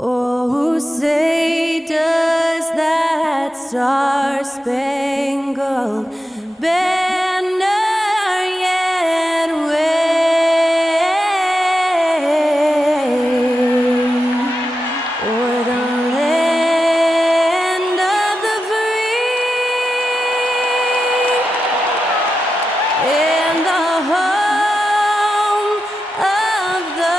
Oh, say does that star-spangled banner yet wave o'er the land of the free and the home of the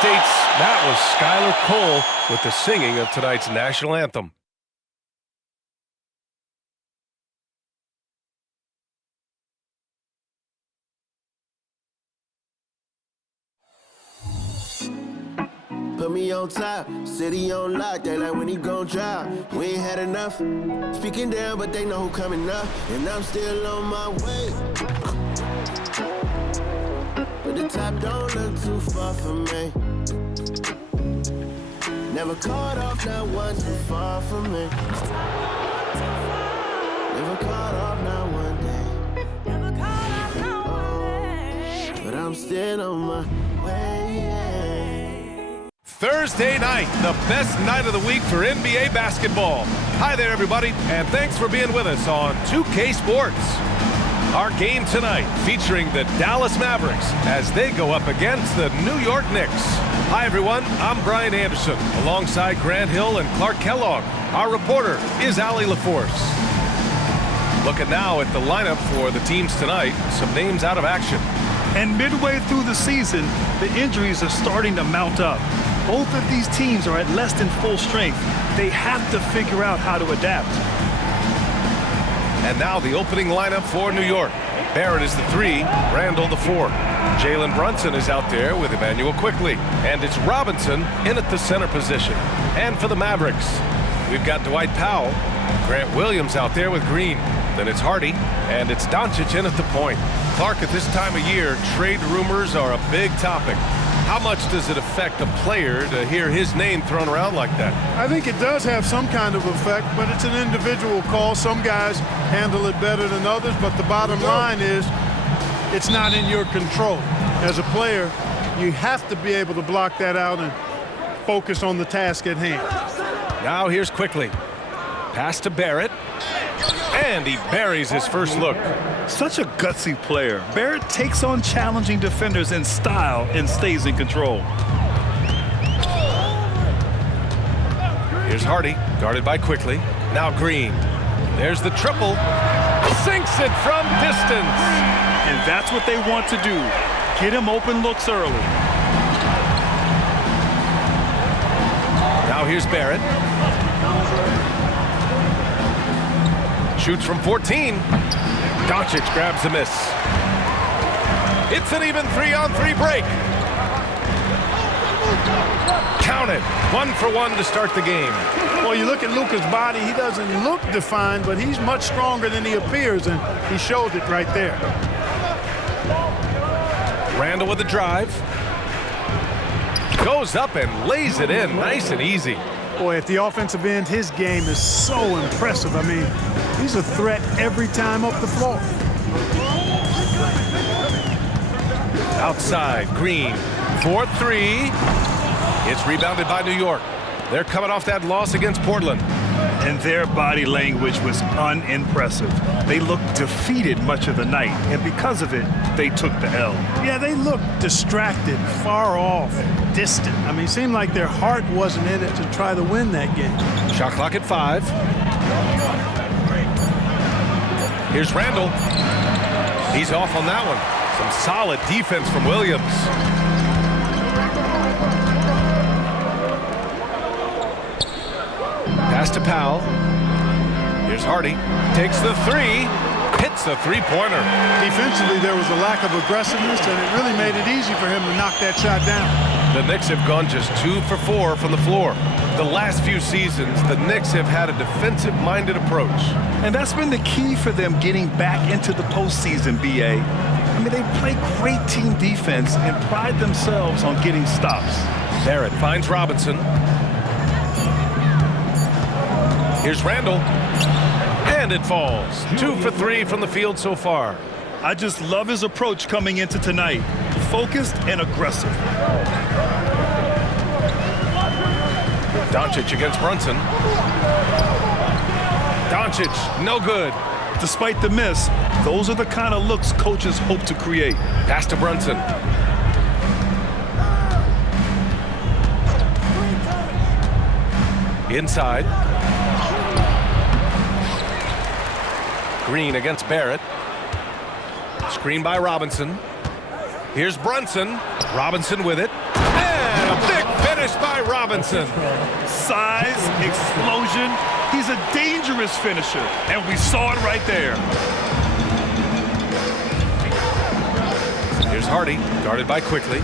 States, that was Skylar Cole with the singing of tonight's national anthem. Put me on top, city on lock, they like when he gon' drop. We ain't had enough, speaking down, but they know who coming up, and I'm still on my way. But the top don't look too far from me. Never caught off, not one too far from me. Never caught off, not one day. But I'm still on my way. Thursday night, the best night of the week for NBA basketball. Hi there, everybody, and thanks for being with us on 2K Sports. Our game tonight featuring the Dallas Mavericks as they go up against the New York Knicks. Hi, everyone. I'm Brian Anderson alongside Grant Hill and Clark Kellogg. Our reporter is Allie LaForce. Looking now at the lineup for the teams tonight, some names out of action. And midway through the season, the injuries are starting to mount up. Both of these teams are at less than full strength. They have to figure out how to adapt. And now the opening lineup for New York. Barrett is the 3, Randall the 4. Jalen Brunson is out there with Emmanuel Quickley. And it's Robinson in at the center position. And for the Mavericks, we've got Dwight Powell, Grant Williams out there with Green. Then it's Hardy, and it's Doncic in at the point. Clark, at this time of year, trade rumors are a big topic. How much does it affect a player to hear his name thrown around like that? I think it does have some kind of effect, but it's an individual call. Some guys handle it better than others, but the bottom line is it's not in your control. As a player, you have to be able to block that out and focus on the task at hand. Now here's Quickley. Pass to Barrett. And he buries his first look. Such a gutsy player. Barrett takes on challenging defenders in style and stays in control. Here's Hardy, guarded by Quickley. Now Green. There's the triple. Sinks it from distance. And that's what they want to do. Get him open looks early. Now here's Barrett. Shoots from 14. Doncic grabs a miss. It's an even 3-on-3 break. Count it. 1 for 1 to start the game. Well, you look at Luka's body, he doesn't look defined, but he's much stronger than he appears, and he showed it right there. Randall with the drive. Goes up and lays it in nice and easy. Boy, at the offensive end, his game is so impressive. I mean, he's a threat every time up the floor. Outside, Green, 4-3. It's rebounded by New York. They're coming off that loss against Portland. And their body language was unimpressive. They looked defeated much of the night, and because of it, they took the L. Yeah, they looked distracted, far off, distant. I mean, it seemed like their heart wasn't in it to try to win that game. Shot clock at 5. Here's Randall. He's off on that one. Some solid defense from Williams. Pass to Powell. Here's Hardy. Takes the 3. Hits a three-pointer. Defensively, there was a lack of aggressiveness, and it really made it easy for him to knock that shot down. The Knicks have gone just 2 for 4 from the floor. The last few seasons, the Knicks have had a defensive-minded approach. And that's been the key for them getting back into the postseason, B.A. I mean, they play great team defense and pride themselves on getting stops. Barrett finds Robinson. Here's Randall. And it falls. 2 for 3 from the field so far. I just love his approach coming into tonight. Focused and aggressive. Doncic against Brunson. Doncic, no good. Despite the miss, those are the kind of looks coaches hope to create. Pass to Brunson. Inside. Green against Barrett. Screen by Robinson. Here's Brunson. Robinson with it. And a big finish by Robinson. Size, explosion. He's a dangerous finisher, and we saw it right there. Here's Hardy, guarded by Quickly.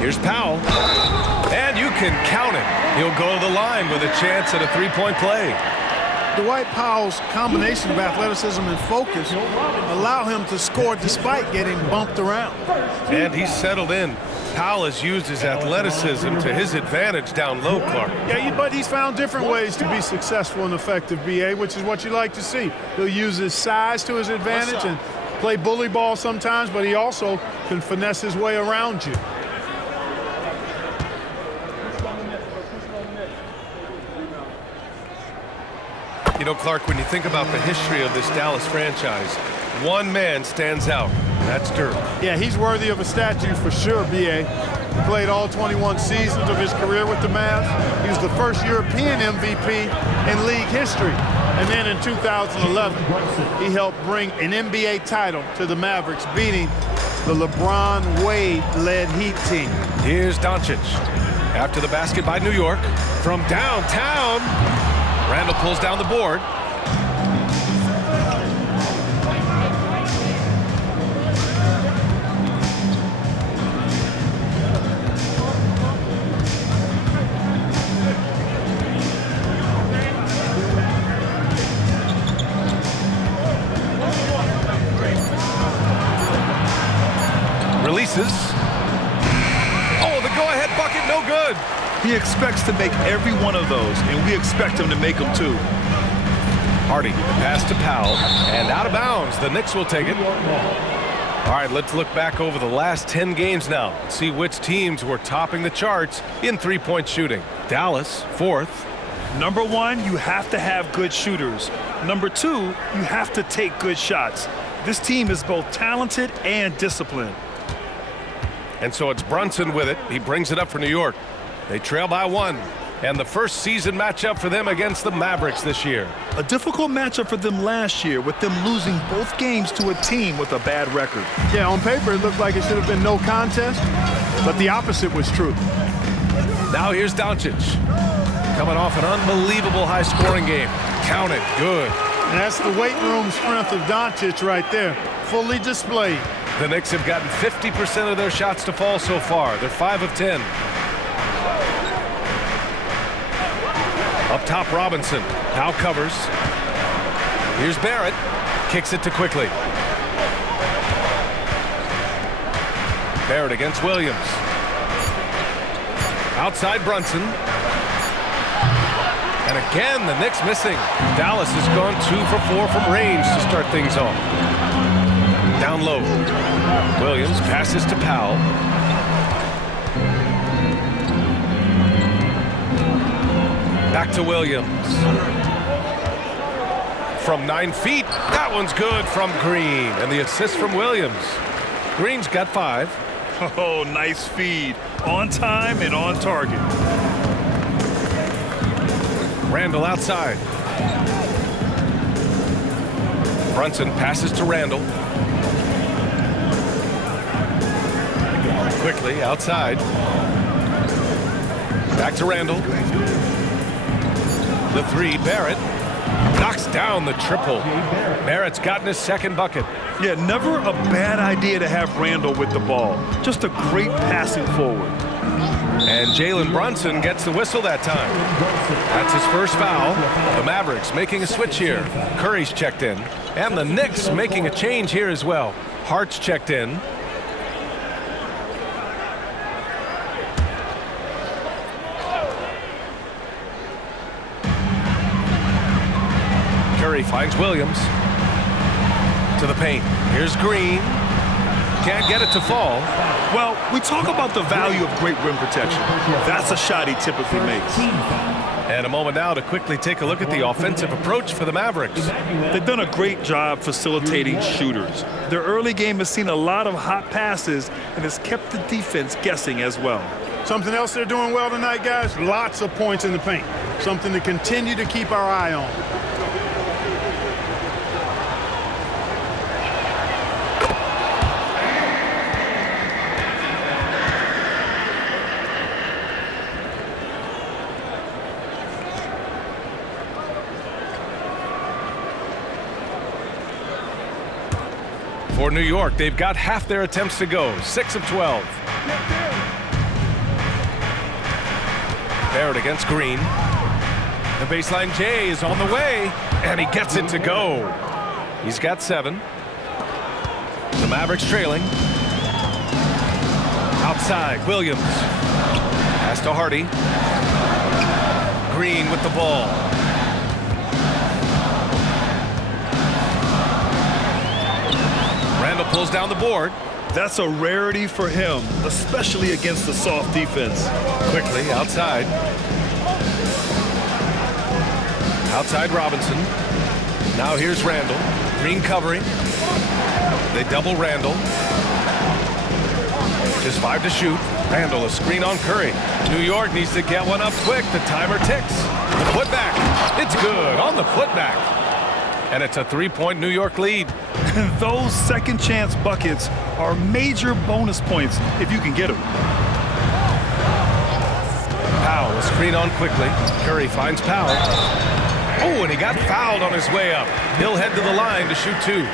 Here's Powell. And you can count it. He'll go to the line with a chance at a three-point play. Dwight Powell's combination of athleticism and focus allow him to score despite getting bumped around. And he's settled in. Powell has used his athleticism to his advantage down low, Clark. Yeah, but he's found different ways to be successful and effective, BA, which is what you like to see. He'll use his size to his advantage and play bully ball sometimes, but he also can finesse his way around you. You know, Clark, when you think about the history of this Dallas franchise, one man stands out. That's Dirk. Yeah, he's worthy of a statue for sure, BA. He played all 21 seasons of his career with the Mavs. He was the first European MVP in league history. And then in 2011, he helped bring an NBA title to the Mavericks, beating the LeBron Wade-led Heat team. Here's Doncic. After the basket by New York. From downtown, Randall pulls down the board. Releases. Oh, the go-ahead bucket, no good. He expects to make every one of those, and we expect him to make them too. Hardy, pass to Powell, and out of bounds. The Knicks will take it. All right, let's look back over the last 10 games now. See which teams were topping the charts in three-point shooting. Dallas, 4th. Number one, you have to have good shooters. Number two, you have to take good shots. This team is both talented and disciplined. And so it's Brunson with it. He brings it up for New York. They trail by 1. And the first season matchup for them against the Mavericks this year. A difficult matchup for them last year, with them losing both games to a team with a bad record. Yeah, on paper it looked like it should have been no contest, but the opposite was true. Now here's Doncic. Coming off an unbelievable high-scoring game. Count it. Good. And that's the weight room strength of Doncic right there, fully displayed. The Knicks have gotten 50% of their shots to fall so far. They're 5 of 10. Up top, Robinson. Now covers. Here's Barrett. Kicks it to Quickly. Barrett against Williams. Outside Brunson. And again, the Knicks missing. Dallas has gone 2 for 4 from range to start things off. Down low. Williams passes to Powell. Back to Williams. From 9 feet. That one's good from Green. And the assist from Williams. Green's got 5. Oh, nice feed. On time and on target. Randall outside. Brunson passes to Randall. Quickly outside. Back to Randall. The 3, Barrett. Knocks down the triple. Barrett's gotten his second bucket. Yeah, never a bad idea to have Randall with the ball. Just a great passing forward. And Jalen Brunson gets the whistle that time. That's his first foul. The Mavericks making a switch here. Curry's checked in. And the Knicks making a change here as well. Hart's checked in. Curry finds Williams. To the paint. Here's Green. Can't get it to fall. Well, we talk about the value of great rim protection. That's a shot he typically makes. And a moment now to quickly take a look at the offensive approach for the Mavericks. They've done a great job facilitating shooters. Their early game has seen a lot of hot passes and has kept the defense guessing as well. Something else they're doing well tonight, guys, lots of points in the paint. Something to continue to keep our eye on. For New York, they've got half their attempts to go, 6 of 12. Barrett against Green. The baseline J is on the way, and he gets it to go. He's got 7. The Mavericks trailing. Outside, Williams. Pass to Hardy. Green with the ball. Randall pulls down the board. That's a rarity for him, especially against the soft defense. Quickly outside. Outside Robinson. Now here's Randall. Green covering. They double Randall. Just 5 to shoot. Randall, a screen on Curry. New York needs to get one up quick. The timer ticks. The putback. It's good on the putback. And it's a 3-point New York lead. Those second chance buckets are major bonus points if you can get them. Powell, a screen on quickly. Curry finds Powell. Oh, and he got fouled on his way up. He'll head to the line to shoot 2.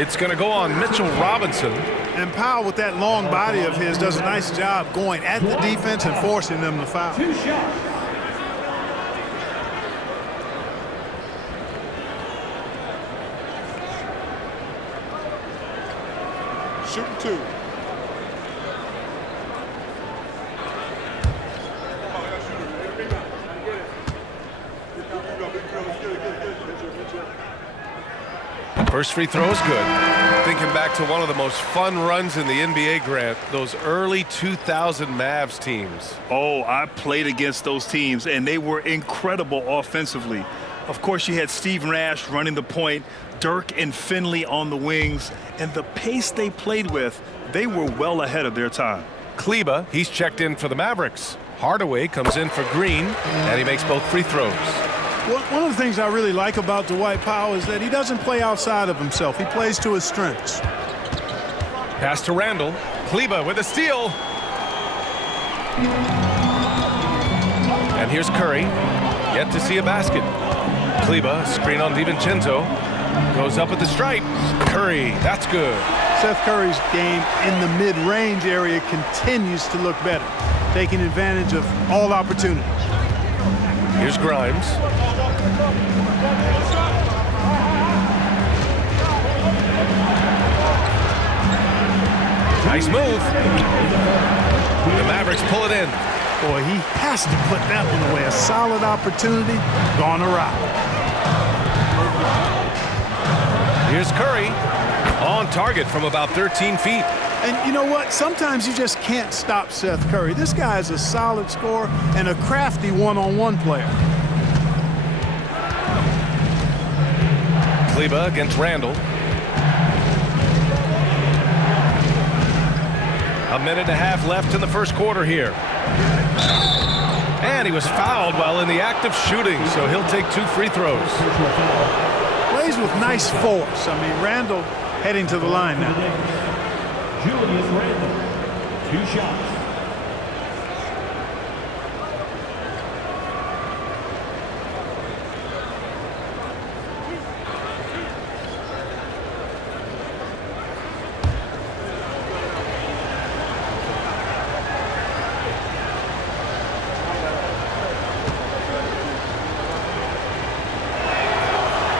It's going to go on Mitchell Robinson. And Powell, with that long body of his, does a nice job going at the defense and forcing them to foul. 2 shots. Shooting 2. First free throw is good. Thinking back to one of the most fun runs in the NBA, Grant, those early 2000 Mavs teams. Oh, I played against those teams, and they were incredible offensively. Of course, you had Steve Nash running the point, Dirk and Finley on the wings, and the pace they played with, they were well ahead of their time. Kleba, he's checked in for the Mavericks. Hardaway comes in for Green, and he makes both free throws. One of the things I really like about Dwight Powell is that he doesn't play outside of himself. He plays to his strengths. Pass to Randall. Kleba with a steal. And here's Curry. Yet to see a basket. Kleba, screen on DiVincenzo. Goes up at the stripe. Curry, that's good. Seth Curry's game in the mid-range area continues to look better, taking advantage of all opportunities. Here's Grimes. Nice move. The Mavericks pull it in. Boy, he has to put that one away. A solid opportunity gone awry. Here's Curry. On target from about 13 feet. And you know what? Sometimes you just can't stop Seth Curry. This guy is a solid scorer and a crafty one-on-one player. Kleba against Randall. A minute and a half left in the first quarter here. And he was fouled while in the act of shooting, so he'll take 2 free throws. Plays with nice force. I mean, Randall heading to the line now. Julius Randle, 2 shots.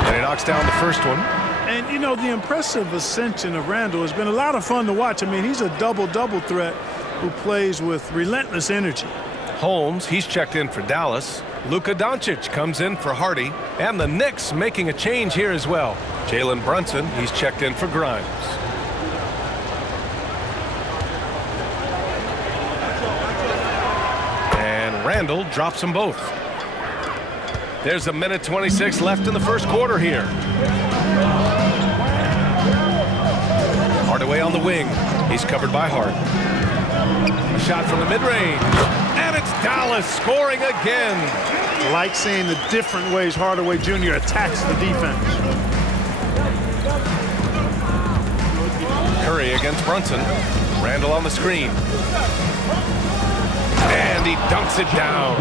And he knocks down the first one. And, you know, the impressive ascension of Randall has been a lot of fun to watch. I mean, he's a double-double threat who plays with relentless energy. Holmes, he's checked in for Dallas. Luka Doncic comes in for Hardy. And the Knicks making a change here as well. Jalen Brunson, he's checked in for Grimes. And Randall drops them both. There's a minute 26 left in the first quarter here. Hardaway on the wing. He's covered by Hart. A shot from the mid-range. And it's Dallas scoring again. Like seeing the different ways Hardaway Jr. attacks the defense. Curry against Brunson. Randall on the screen. And he dunks it down.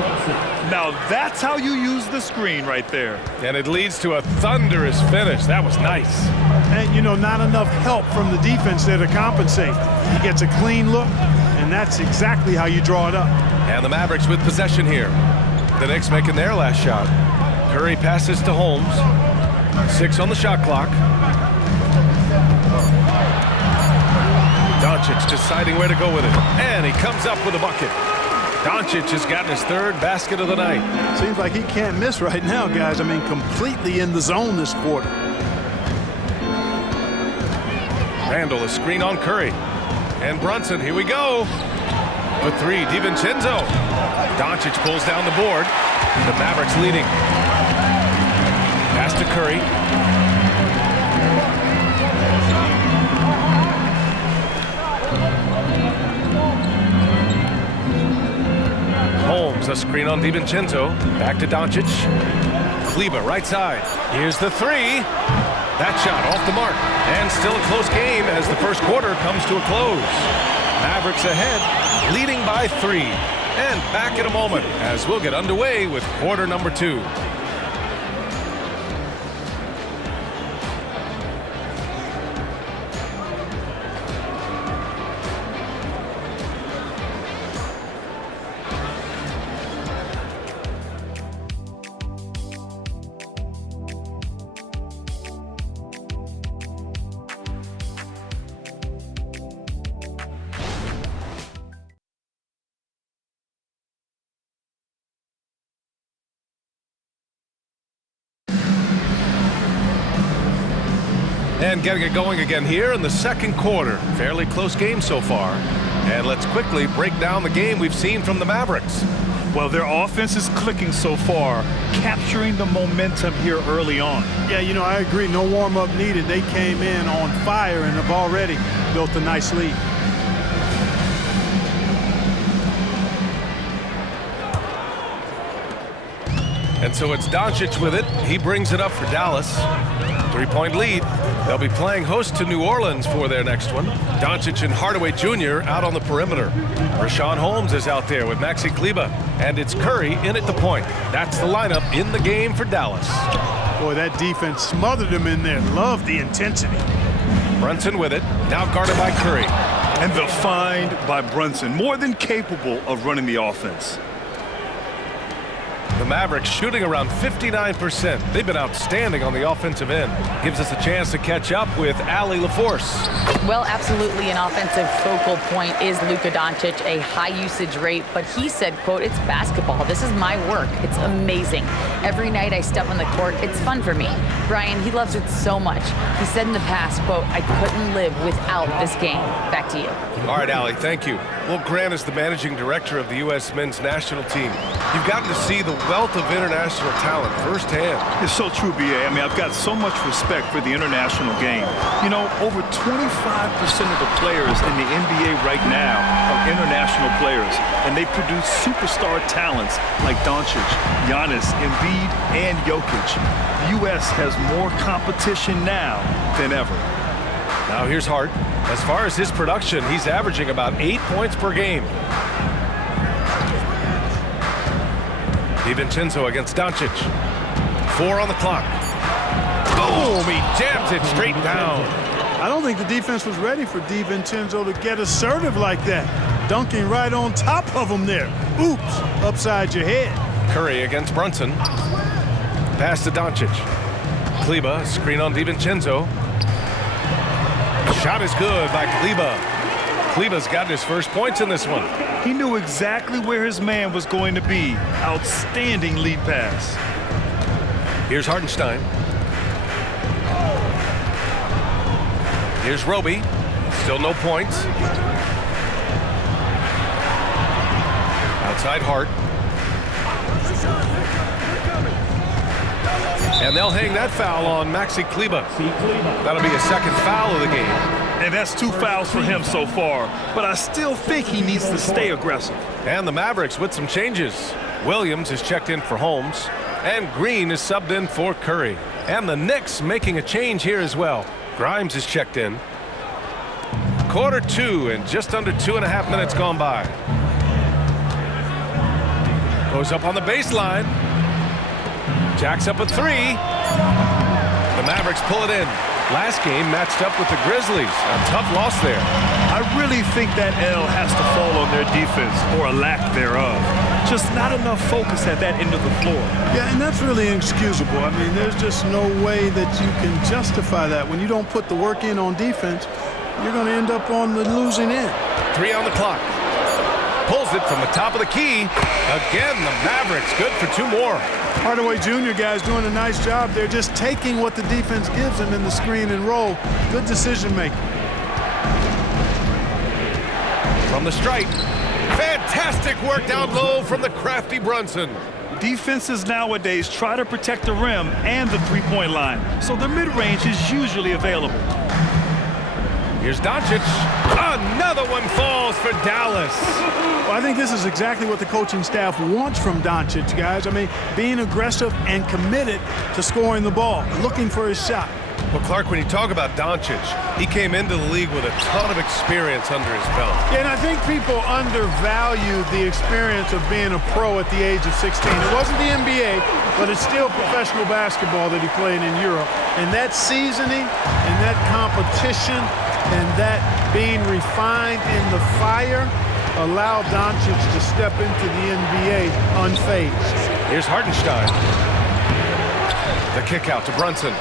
Now that's how you use the screen right there. And it leads to a thunderous finish. That was nice. And, you know, not enough help from the defense there to compensate. He gets a clean look, and that's exactly how you draw it up. And the Mavericks with possession here. The Knicks making their last shot. Curry passes to Holmes. 6 on the shot clock. Doncic deciding where to go with it. And he comes up with a bucket. Doncic has gotten his 3rd basket of the night. Seems like he can't miss right now, guys. I mean, completely in the zone this quarter. Randall, a screen on Curry. And Brunson, here we go. For 3, DiVincenzo. Doncic pulls down the board. The Mavericks leading. Pass to Curry. Holmes, a screen on DiVincenzo. Back to Doncic. Kleber, right side. Here's the 3. That shot off the mark. And still a close game as the first quarter comes to a close. Mavericks ahead, leading by 3. And back in a moment as we'll get underway with quarter number 2. And getting it going again here in the second quarter. Fairly close game so far. And let's quickly break down the game we've seen from the Mavericks. Well, their offense is clicking so far, capturing the momentum here early on. Yeah, you know, I agree. No warm-up needed. They came in on fire and have already built a nice lead. And so it's Doncic with it. He brings it up for Dallas. 3-point lead. They'll be playing host to New Orleans for their next one. Doncic and Hardaway Jr. out on the perimeter. Rashawn Holmes is out there with Maxi Kleber. And it's Curry in at the point. That's the lineup in the game for Dallas. Boy, that defense smothered him in there. Love the intensity. Brunson with it. Now guarded by Curry. And the find by Brunson, more than capable of running the offense. The Mavericks shooting around 59%. They've been outstanding on the offensive end. Gives us a chance to catch up with Allie LaForce. Well, absolutely an offensive focal point is Luka Doncic, a high usage rate, but he said, quote, "It's basketball. This is my work. It's amazing. Every night I step on the court, it's fun for me." Brian, he loves it so much. He said in the past, quote, "I couldn't live without this game." Back to you. All right, Allie, thank you. Well, Grant is the managing director of the U.S. men's national team. You've gotten to see the wealth of international talent firsthand. It's so true, B.A. I mean, I've got so much respect for the international game. You know, over 25% of the players in the NBA right now are international players, and they produce superstar talents like Doncic, Giannis, Embiid, and Jokic. The U.S. has more competition now than ever. Now here's Hart. As far as his production, he's averaging about 8 points per game. DiVincenzo against Doncic. 4 on the clock. Boom! He jams it straight down. I don't think the defense was ready for DiVincenzo to get assertive like that. Dunking right on top of him there. Oops, upside your head. Curry against Brunson. Pass to Doncic. Kleber, screen on DiVincenzo. Shot is good by Kleber. Kleber's gotten his first points in this one. He knew exactly where his man was going to be. Outstanding lead pass. Here's Hartenstein. Here's Roby. Still no points. Outside Hart. And they'll hang that foul on Maxi Kleba. That'll be a second foul of the game. And that's 2 fouls for him so far. But I still think he needs to stay aggressive. And the Mavericks with some changes. Williams is checked in for Holmes. And Green is subbed in for Curry. And the Knicks making a change here as well. Grimes is checked in. Quarter 2 and just under 2.5 minutes gone by. Goes up on the baseline. Jacks up a 3. The Mavericks pull it in. Last game matched up with the Grizzlies. A tough loss there. I really think that L has to fall on their defense, or a lack thereof. Just not enough focus at that end of the floor. Yeah, and that's really inexcusable. I mean, there's just no way that you can justify that. When you don't put the work in on defense, you're going to end up on the losing end. 3 on the clock. Pulls it from the top of the key. Again, the Mavericks good for 2 more. Hardaway Jr. guys doing a nice job. They're just taking what the defense gives them in the screen and roll. Good decision making. From the stripe. Fantastic work down low from the crafty Brunson. Defenses nowadays try to protect the rim and the three-point line, so the mid-range is usually available. Here's Doncic. Another one falls for Dallas. Well, I think this is exactly what the coaching staff wants from Doncic, guys. I mean, being aggressive and committed to scoring the ball, looking for his shot. Well, Clark, when you talk about Doncic, he came into the league with a ton of experience under his belt. Yeah, and I think people undervalue the experience of being a pro at the age of 16. It wasn't the NBA, but it's still professional basketball that he played in Europe. And that seasoning and that competition and that being refined in the fire allowed Doncic to step into the NBA unfazed. Here's Hartenstein. The kick out to Brunson.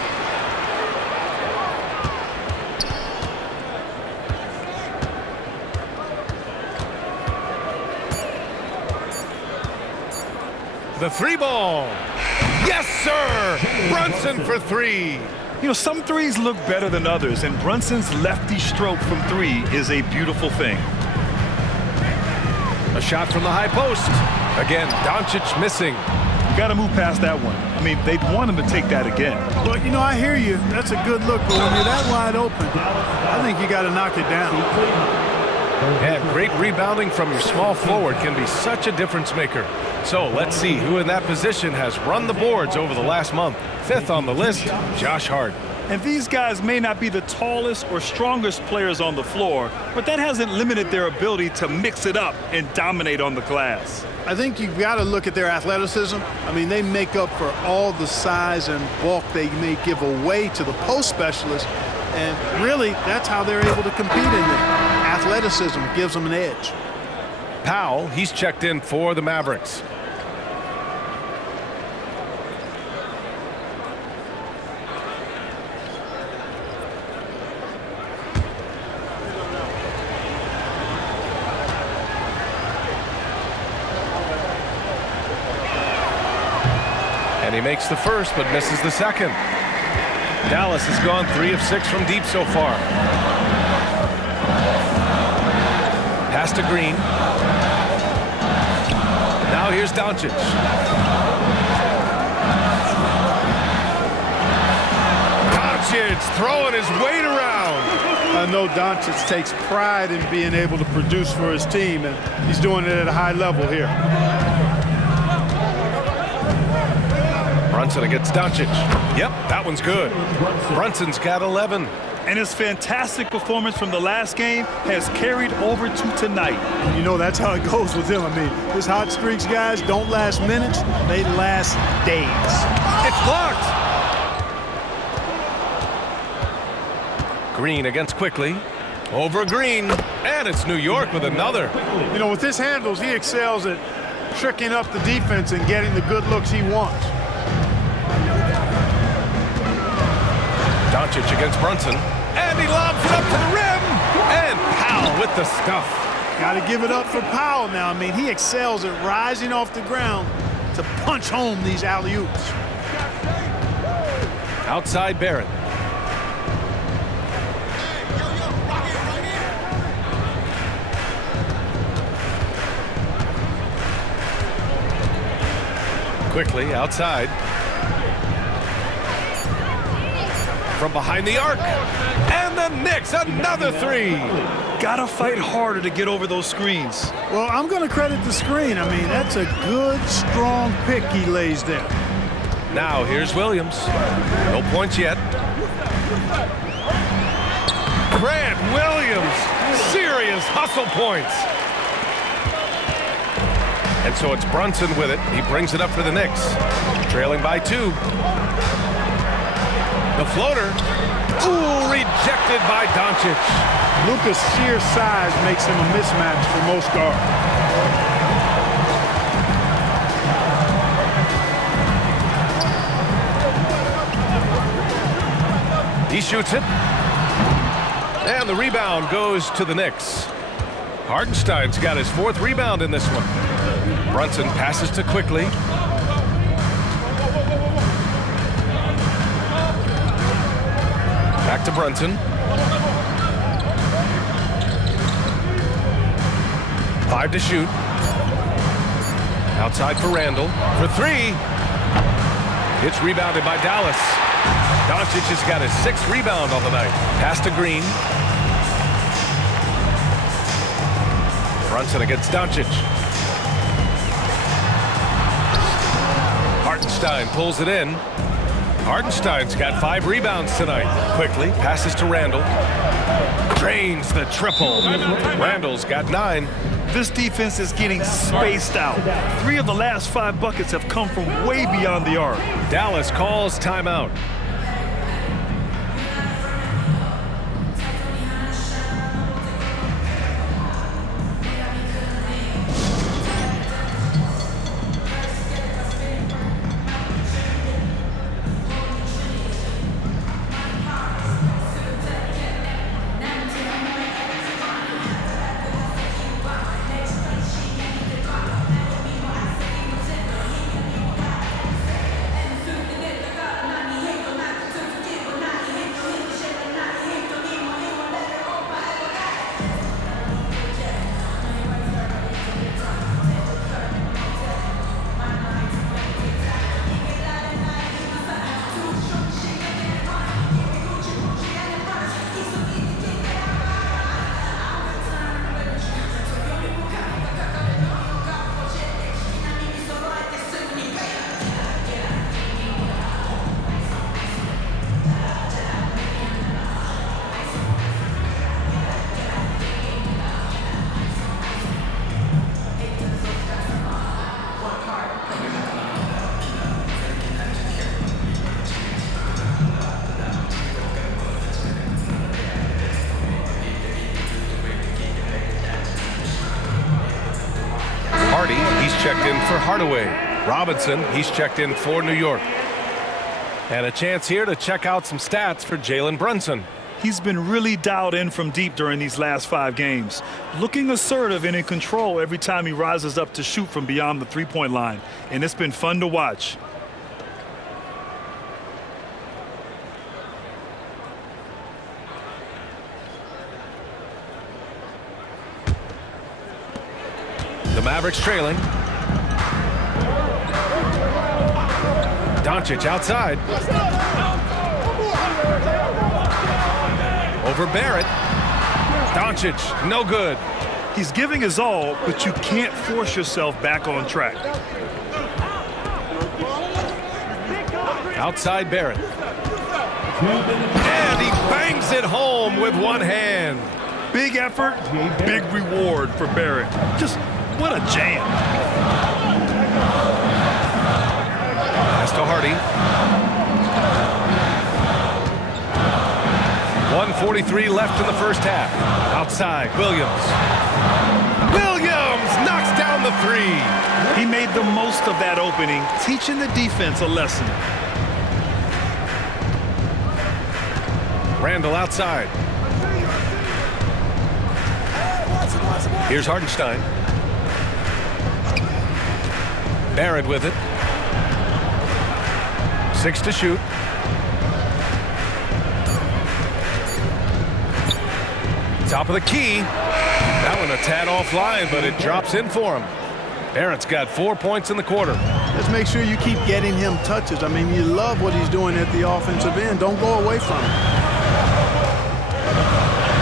The 3 ball. Yes, sir! Brunson for 3. You know, some threes look better than others, and Brunson's lefty stroke from 3 is a beautiful thing. A shot from the high post. Again, Doncic missing. You got to move past that one. I mean, they'd want him to take that again. Well, you know, I hear you. That's a good look, but when you're that wide open, I think you got to knock it down. And great rebounding from your small forward can be such a difference maker. So let's see who in that position has run the boards over the last month. 5th on the list, Josh Hart. And these guys may not be the tallest or strongest players on the floor, but that hasn't limited their ability to mix it up and dominate on the glass. I think you've got to look at their athleticism. I mean, they make up for all the size and bulk they may give away to the post specialists. And really, that's how they're able to compete in there. Athleticism gives them an edge. Powell, he's checked in for the Mavericks. And he makes the first, but misses the second. Dallas has gone 3 of 6 from deep so far. Pass to Green. Now here's Doncic. Doncic throwing his weight around. I know Doncic takes pride in being able to produce for his team, and he's doing it at a high level here. Brunson against Doncic. Yep, that one's good. Brunson's got 11. And his fantastic performance from the last game has carried over to tonight. You know, that's how it goes with him. I mean, his hot streaks, guys, don't last minutes. They last days. It's blocked. Green against Quickly. Over Green. And it's New York with another. You know, with his handles, he excels at tricking up the defense and getting the good looks he wants. Doncic against Brunson. And he lobs it up to the rim. And Powell with the stuff. Got to give it up for Powell now. I mean, he excels at rising off the ground to punch home these alley-oops. Outside Barrett. Quickly outside. From behind the arc. And the Knicks, another three. Gotta fight harder to get over those screens. Well, I'm going to credit the screen. I mean, that's a good, strong pick he lays there. Now here's Williams. No points yet. Grant Williams, serious hustle points. And so it's Brunson with it. He brings it up for the Knicks. Trailing by 2. The floater. Ooh, rejected by Doncic. Luka's sheer size makes him a mismatch for most guards. He shoots it. And the rebound goes to the Knicks. Hartenstein's got his 4th rebound in this one. Brunson passes to Quickly. Back to Brunson. 5 to shoot. Outside for Randall. For 3. It's rebounded by Dallas. Doncic has got his 6th rebound on the night. Pass to Green. Brunson against Doncic. Hartenstein pulls it in. Hartenstein's got 5 rebounds tonight. Quickly passes to Randall. Drains the triple. Randall's got 9. This defense is getting spaced out. 3 of the last 5 buckets have come from way beyond the arc. Dallas calls timeout. He's checked in for Hardaway. Robinson, he's checked in for New York. And a chance here to check out some stats for Jalen Brunson. He's been really dialed in from deep during these last 5 games. Looking assertive and in control every time he rises up to shoot from beyond the 3-point line. And it's been fun to watch. The Mavericks trailing. Doncic outside. Over Barrett. Doncic, no good. He's giving his all, but you can't force yourself back on track. Outside Barrett. And he bangs it home with one hand. Big effort, big reward for Barrett. Just what a jam. Pass to Hardy. 1:43 left in the first half. Outside, Williams. Williams knocks down the 3. He made the most of that opening, teaching the defense a lesson. Randall outside. Here's Hartenstein. Barrett with it. 6 to shoot. Top of the key. That one a tad offline, but it drops in for him. Barrett's got 4 points in the quarter. Let's make sure you keep getting him touches. I mean, you love what he's doing at the offensive end. Don't go away from him.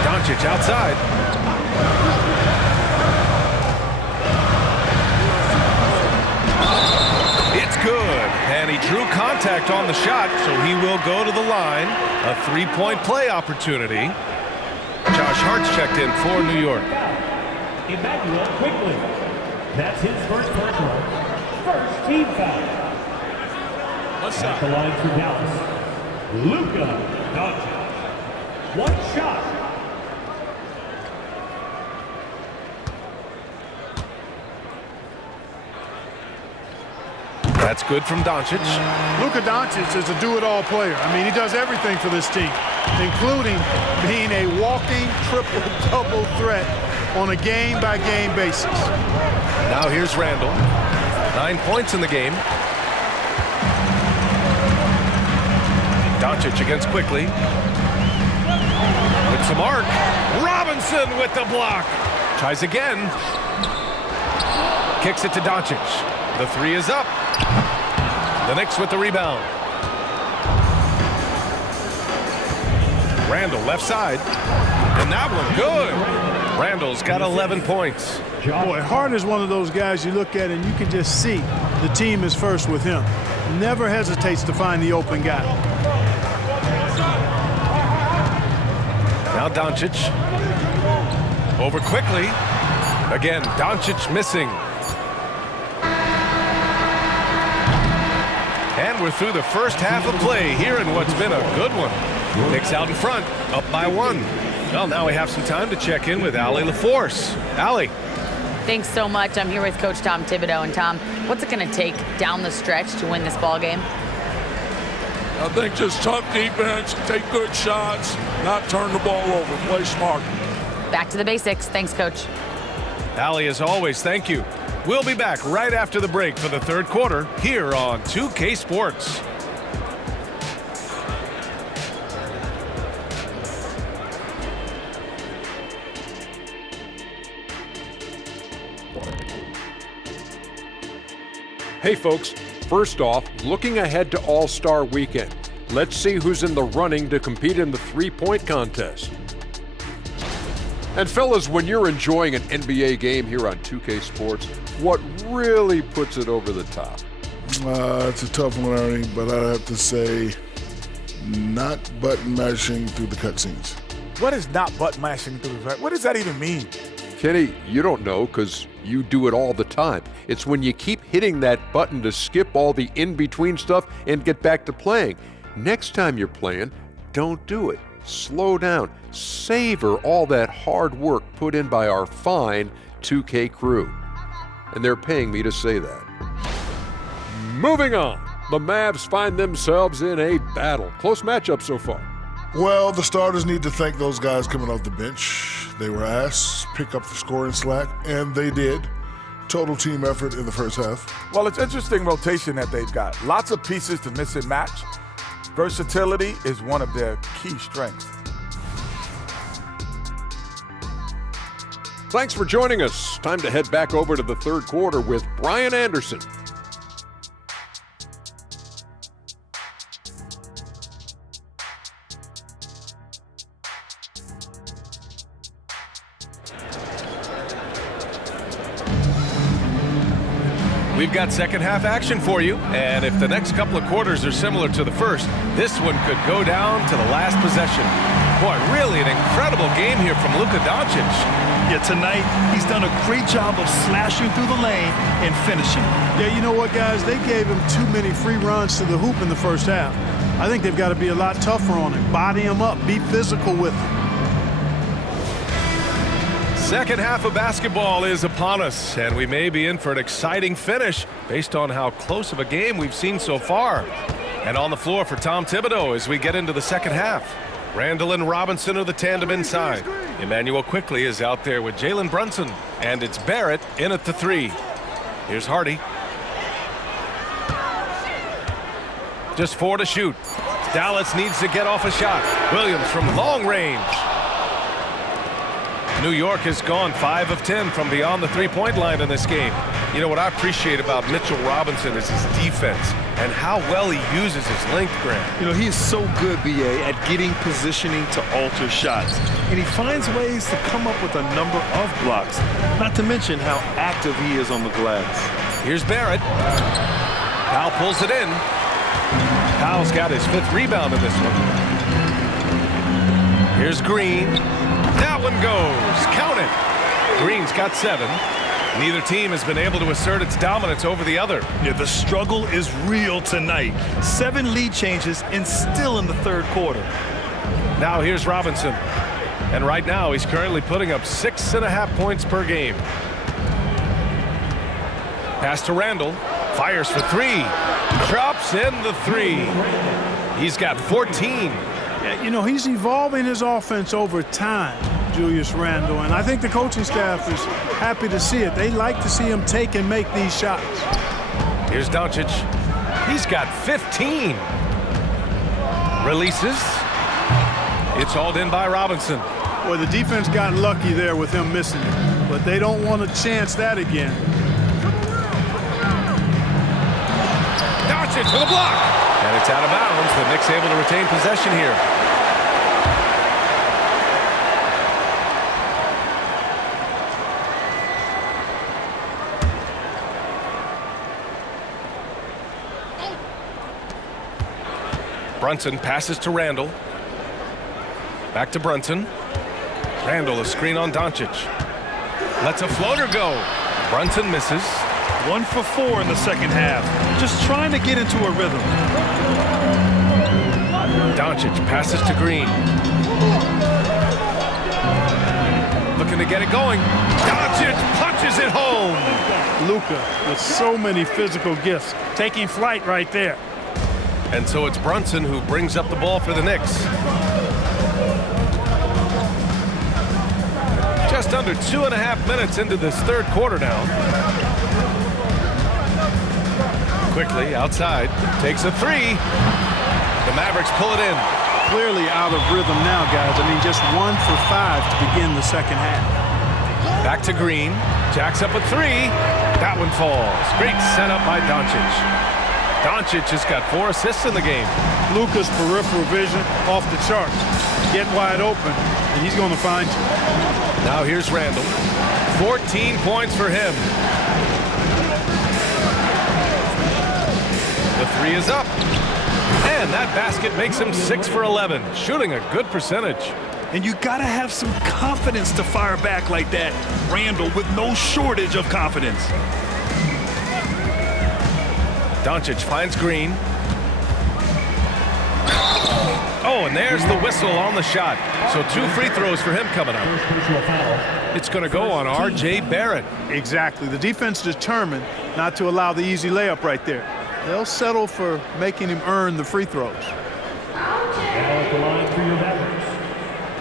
Doncic outside. It's good, and he drew contact on the shot, so he will go to the line. A three-point play opportunity. Josh Hart's checked in for New York. Emmanuel quickly. That's his first personal. First team foul. At the line for Dallas, Luka Doncic. One shot. That's good from Doncic. Luka Doncic is a do-it-all player. I mean, he does everything for this team, including being a walking triple-double threat on a game-by-game basis. Now here's Randall. 9 points in the game. Doncic against Quickly. With some arc. Robinson with the block. Tries again. Kicks it to Doncic. The three is up. The Knicks with the rebound. Randall left side. And that one good. Randall's got 11 points. Boy, Hart is one of those guys you look at and you can just see the team is first with him. Never hesitates to find the open guy. Now Doncic. Over Quickly. Again, Doncic missing. And we're through the first half of play here in what's been a good one. Knicks out in front, up by 1. Well, now we have some time to check in with Allie LaForce. Allie. Thanks so much. I'm here with Coach Tom Thibodeau. And Tom, what's it going to take down the stretch to win this ball game? I think just tough defense, take good shots, not turn the ball over, play smart. Back to the basics. Thanks, Coach. Allie, as always, thank you. We'll be back right after the break for the third quarter here on 2K Sports. Hey folks, first off, looking ahead to All-Star Weekend. Let's see who's in the running to compete in the three-point contest. And fellas, when you're enjoying an NBA game here on 2K Sports, what really puts it over the top? It's a tough one, Ernie, but I have to say not button mashing through the cutscenes. What is not button mashing through the? What does that even mean? Kenny, you don't know because you do it all the time. It's when you keep hitting that button to skip all the in-between stuff and get back to playing. Next time you're playing, don't do it. Slow down. Savor all that hard work put in by our fine 2K crew. And they're paying me to say that. Moving on. The Mavs find themselves in a battle. Close matchup so far. Well, the starters need to thank those guys coming off the bench. They were asked to pick up the scoring slack, and they did. Total team effort in the first half. Well, it's interesting rotation that they've got. Lots of pieces to mix and match. Versatility is one of their key strengths. Thanks for joining us. Time to head back over to the third quarter with Brian Anderson. We've got second half action for you, and if the next couple of quarters are similar to the first, this one could go down to the last possession. Boy, really an incredible game here from Luka Doncic. Yeah, tonight he's done a great job of slashing through the lane and finishing. Yeah, you know what, guys? They gave him too many free runs to the hoop in the first half. I think they've got to be a lot tougher on him. Body him up. Be physical with him. Second half of basketball is upon us, and we may be in for an exciting finish based on how close of a game we've seen so far. And on the floor for Tom Thibodeau as we get into the second half. Randall and Robinson are the tandem inside. Emmanuel Quickly is out there with Jalen Brunson, and it's Barrett in at the three. Here's Hardy. Just 4 to shoot. Dallas needs to get off a shot. Williams from long range. New York has gone 5 of 10 from beyond the three-point line in this game. You know, what I appreciate about Mitchell Robinson is his defense and how well he uses his length, Grant. You know, he is so good, B.A., at getting positioning to alter shots. And he finds ways to come up with a number of blocks, not to mention how active he is on the glass. Here's Barrett. Powell pulls it in. Powell's got his 5th rebound in this one. Here's Green. That one goes. Count it. Green's got 7. Neither team has been able to assert its dominance over the other. Yeah, the struggle is real tonight. 7 lead changes and still in the 3rd quarter. Now here's Robinson. And right now he's currently putting up 6.5 points per game. Pass to Randall. Fires for 3. Drops in the 3. He's got 14. Yeah, you know, he's evolving his offense over time, Julius Randle, and I think the coaching staff is happy to see it. They like to see him take and make these shots. Here's Doncic. He's got 15. Releases. It's hauled in by Robinson. Well, the defense got lucky there with him missing it, but they don't want to chance that again. Doncic for the block. And it's out of bounds. The Knicks able to retain possession here. Brunson passes to Randall. Back to Brunson. Randall, a screen on Doncic. Lets a floater go. Brunson misses. 1 for 4 in the 2nd half. Just trying to get into a rhythm. Doncic passes to Green. Looking to get it going. Doncic punches it home. Luka with so many physical gifts, taking flight right there. And so it's Brunson who brings up the ball for the Knicks. Just under 2.5 minutes into this 3rd quarter now. Quickly outside, takes a 3. The Mavericks pull it in. Clearly out of rhythm now, guys. I mean, just 1 for 5 to begin the 2nd half. Back to Green. Jacks up a 3. That one falls. Great setup by Doncic. Doncic has got 4 assists in the game. Luka's peripheral vision off the charts. Get wide open, and he's going to find you. Now here's Randall. 14 points for him. The 3 is up. And that basket makes him 6 for 11, shooting a good percentage. And you got to have some confidence to fire back like that. Randall with no shortage of confidence. Doncic finds Green. Oh, and there's the whistle on the shot. So 2 free throws for him coming up. It's going to go on R.J. Barrett. Exactly. The defense determined not to allow the easy layup right there. They'll settle for making him earn the free throws. Now at the line for your Mavericks,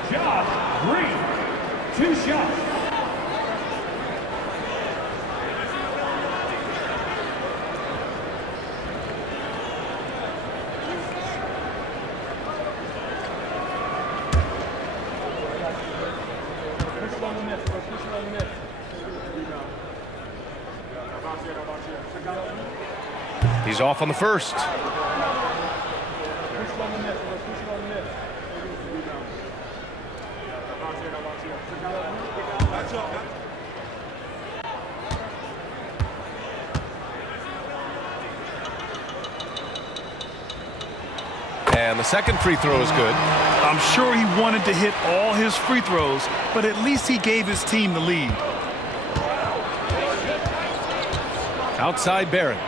Josh Green, 2 shots. He's off on the first. And the second free throw is good. I'm sure he wanted to hit all his free throws, but at least he gave his team the lead. Outside Barrett.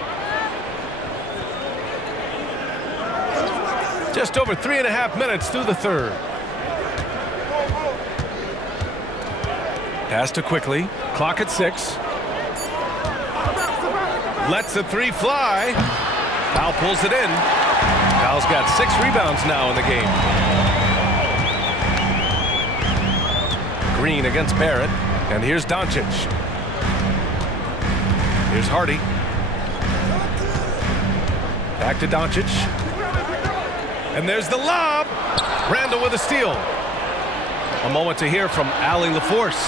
Just over 3.5 minutes through the 3rd. Pass to Quickly. Clock at 6. Lets the 3 fly. Powell pulls it in. Powell's got 6 rebounds now in the game. Green against Barrett. And here's Doncic. Here's Hardy. Back to Doncic. And there's the lob. Randall with a steal. A moment to hear from Allie LaForce.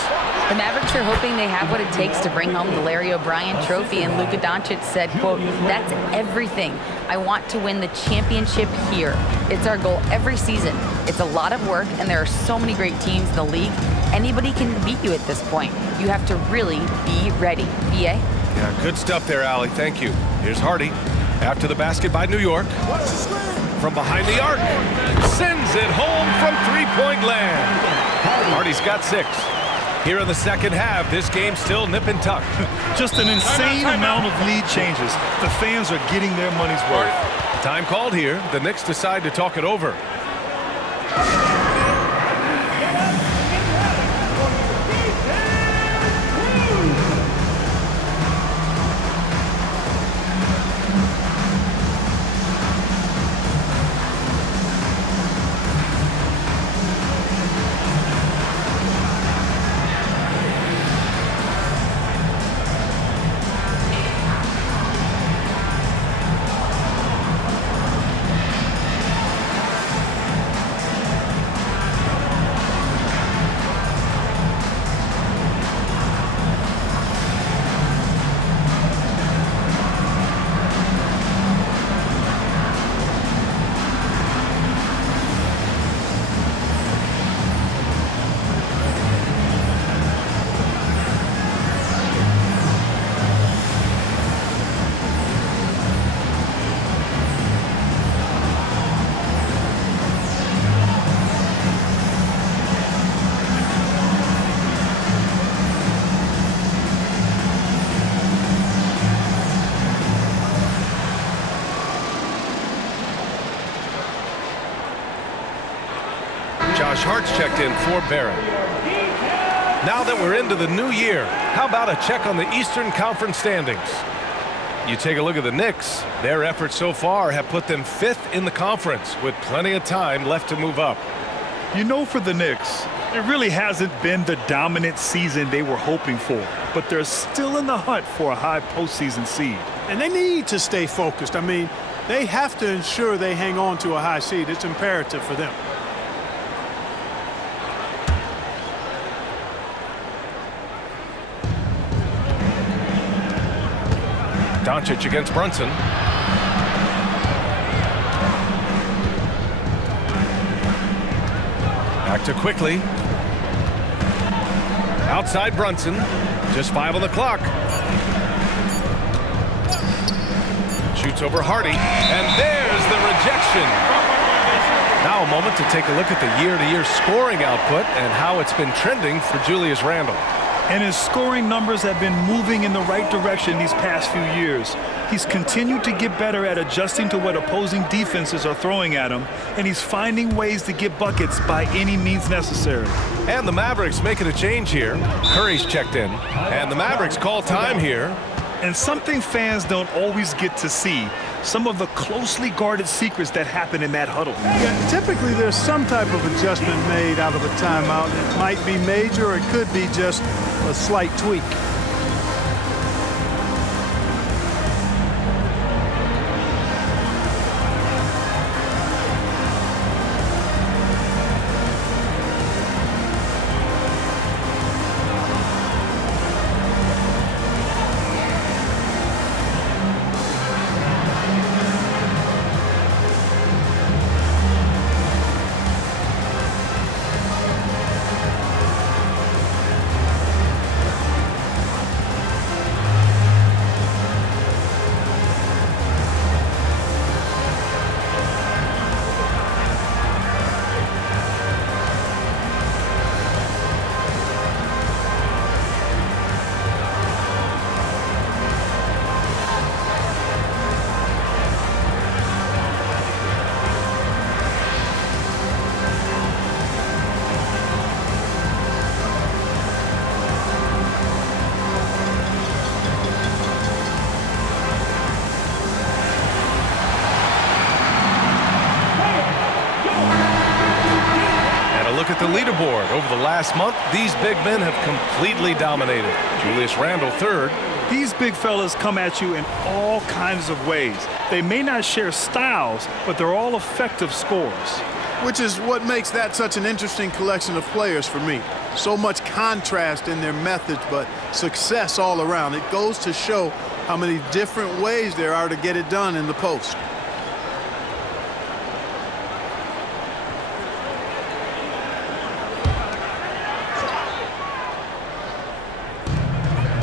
The Mavericks are hoping they have what it takes to bring home the Larry O'Brien trophy, and Luka Doncic said, quote, "That's everything. I want to win the championship here. It's our goal every season. It's a lot of work, and there are so many great teams in the league. Anybody can beat you at this point. You have to really be ready." BA? Yeah, good stuff there, Allie. Thank you. Here's Hardy. After the basket by New York. From behind the arc. Sends it home from three-point land. Hardy's got 6. Here in the second half, this game's still nip and tuck. Just an insane amount of lead changes. The fans are getting their money's worth. Time called here. The Knicks decide to talk it over. Josh Hart's checked in for Barrett. Now that we're into the new year, how about a check on the Eastern Conference standings? You take a look at the Knicks. Their efforts so far have put them 5th in the conference with plenty of time left to move up. You know, for the Knicks, it really hasn't been the dominant season they were hoping for, but they're still in the hunt for a high postseason seed. And they need to stay focused. I mean, they have to ensure they hang on to a high seed. It's imperative for them. Doncic against Brunson. Back to quickly. Outside Brunson. Just 5 on the clock. Shoots over Hardy. And there's the rejection. Now a moment to take a look at the year-to-year scoring output and how it's been trending for Julius Randle. And his scoring numbers have been moving in the right direction these past few years. He's continued to get better at adjusting to what opposing defenses are throwing at him, and he's finding ways to get buckets by any means necessary. And the Mavericks making a change here. Curry's checked in, and the Mavericks call time here. And something fans don't always get to see, some of the closely guarded secrets that happen in that huddle. Yeah, typically there's some type of adjustment made out of a timeout. It might be major, or it could be just a slight tweak. Look at the leaderboard. Over the last month, these big men have completely dominated. Julius Randle 3rd. These big fellas come at you in all kinds of ways. They may not share styles, but they're all effective scorers. which is what makes that such an interesting collection of players for me. So much contrast in their methods, but success all around. It goes to show how many different ways there are to get it done in the post.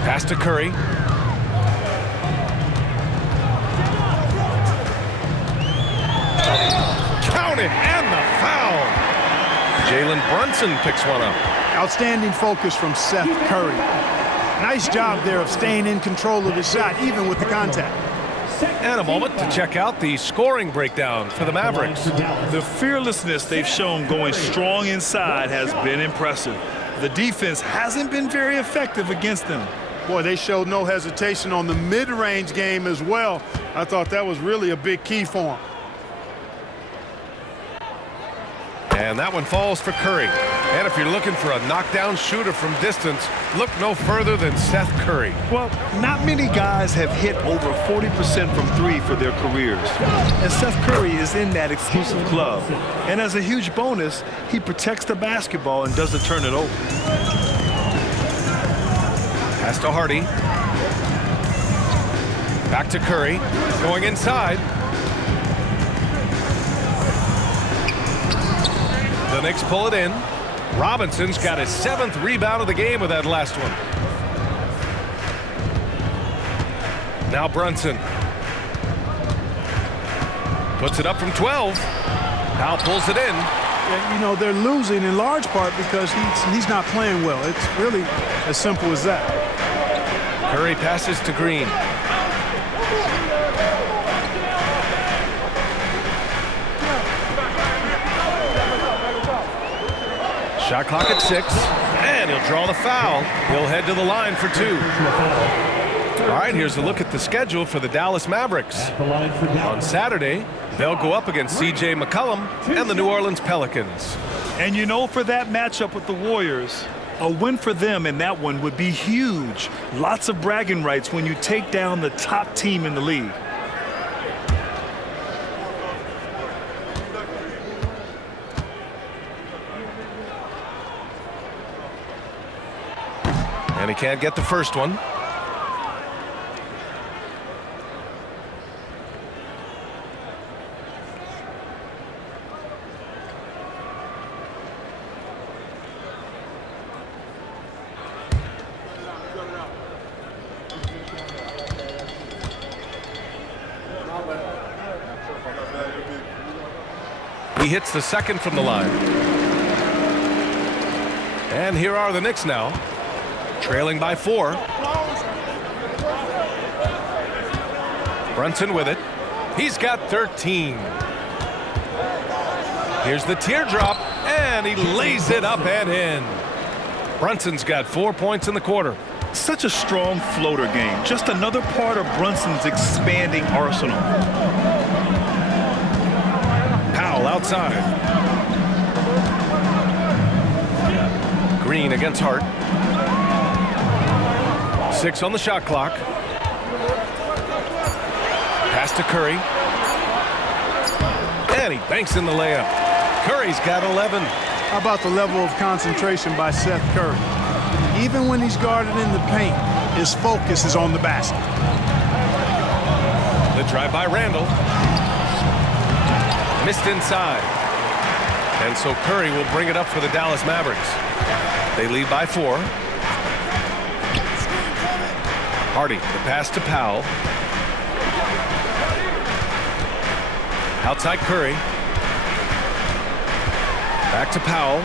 Pass to Curry. Count it, and the foul. Jalen Brunson picks one up. Outstanding focus from Seth Curry. Nice job there of staying in control of his shot, even with the contact. And a moment to check out the scoring breakdown for the Mavericks. The fearlessness they've shown going strong inside has been impressive. The defense hasn't been very effective against them. Boy, they showed no hesitation on the mid-range game as well. I thought that was really a big key for them. And that one falls for Curry. And if you're looking for a knockdown shooter from distance, look no further than Seth Curry. Well, not many guys have hit over 40% from three for their careers. And Seth Curry is in that exclusive club. And as a huge bonus, he protects the basketball and doesn't turn it over. Pass to Hardy. Back to Curry. Going inside. The Knicks pull it in. Robinson's got his 7th rebound of the game with that last one. Now Brunson. Puts it up from 12. Powell pulls it in. You know, they're losing in large part because he's not playing well. It's really as simple as that. Curry passes to Green. Shot clock at 6, and he'll draw the foul. He'll head to the line for 2. All right, here's a look at the schedule for the Dallas Mavericks. On Saturday, they'll go up against C.J. McCollum and the New Orleans Pelicans. And you know, for that matchup with the Warriors, a win for them in that one would be huge. Lots of bragging rights when you take down the top team in the league. And he can't get the first one. He hits the second from the line. And here are the Knicks now, trailing by 4. Brunson with it. He's got 13. Here's the teardrop, and he lays it up and in. Brunson's got 4 points in the quarter. Such a strong floater game. Just another part of Brunson's expanding arsenal. Powell outside. Green against Hart. 6 on the shot clock. Pass to Curry. And he banks in the layup. Curry's got 11. How about the level of concentration by Seth Curry? Even when he's guarded in the paint, his focus is on the basket. The drive by Randall. Missed inside. And so Curry will bring it up for the Dallas Mavericks. They lead by 4. Hardy, the pass to Powell. Outside Curry. Back to Powell.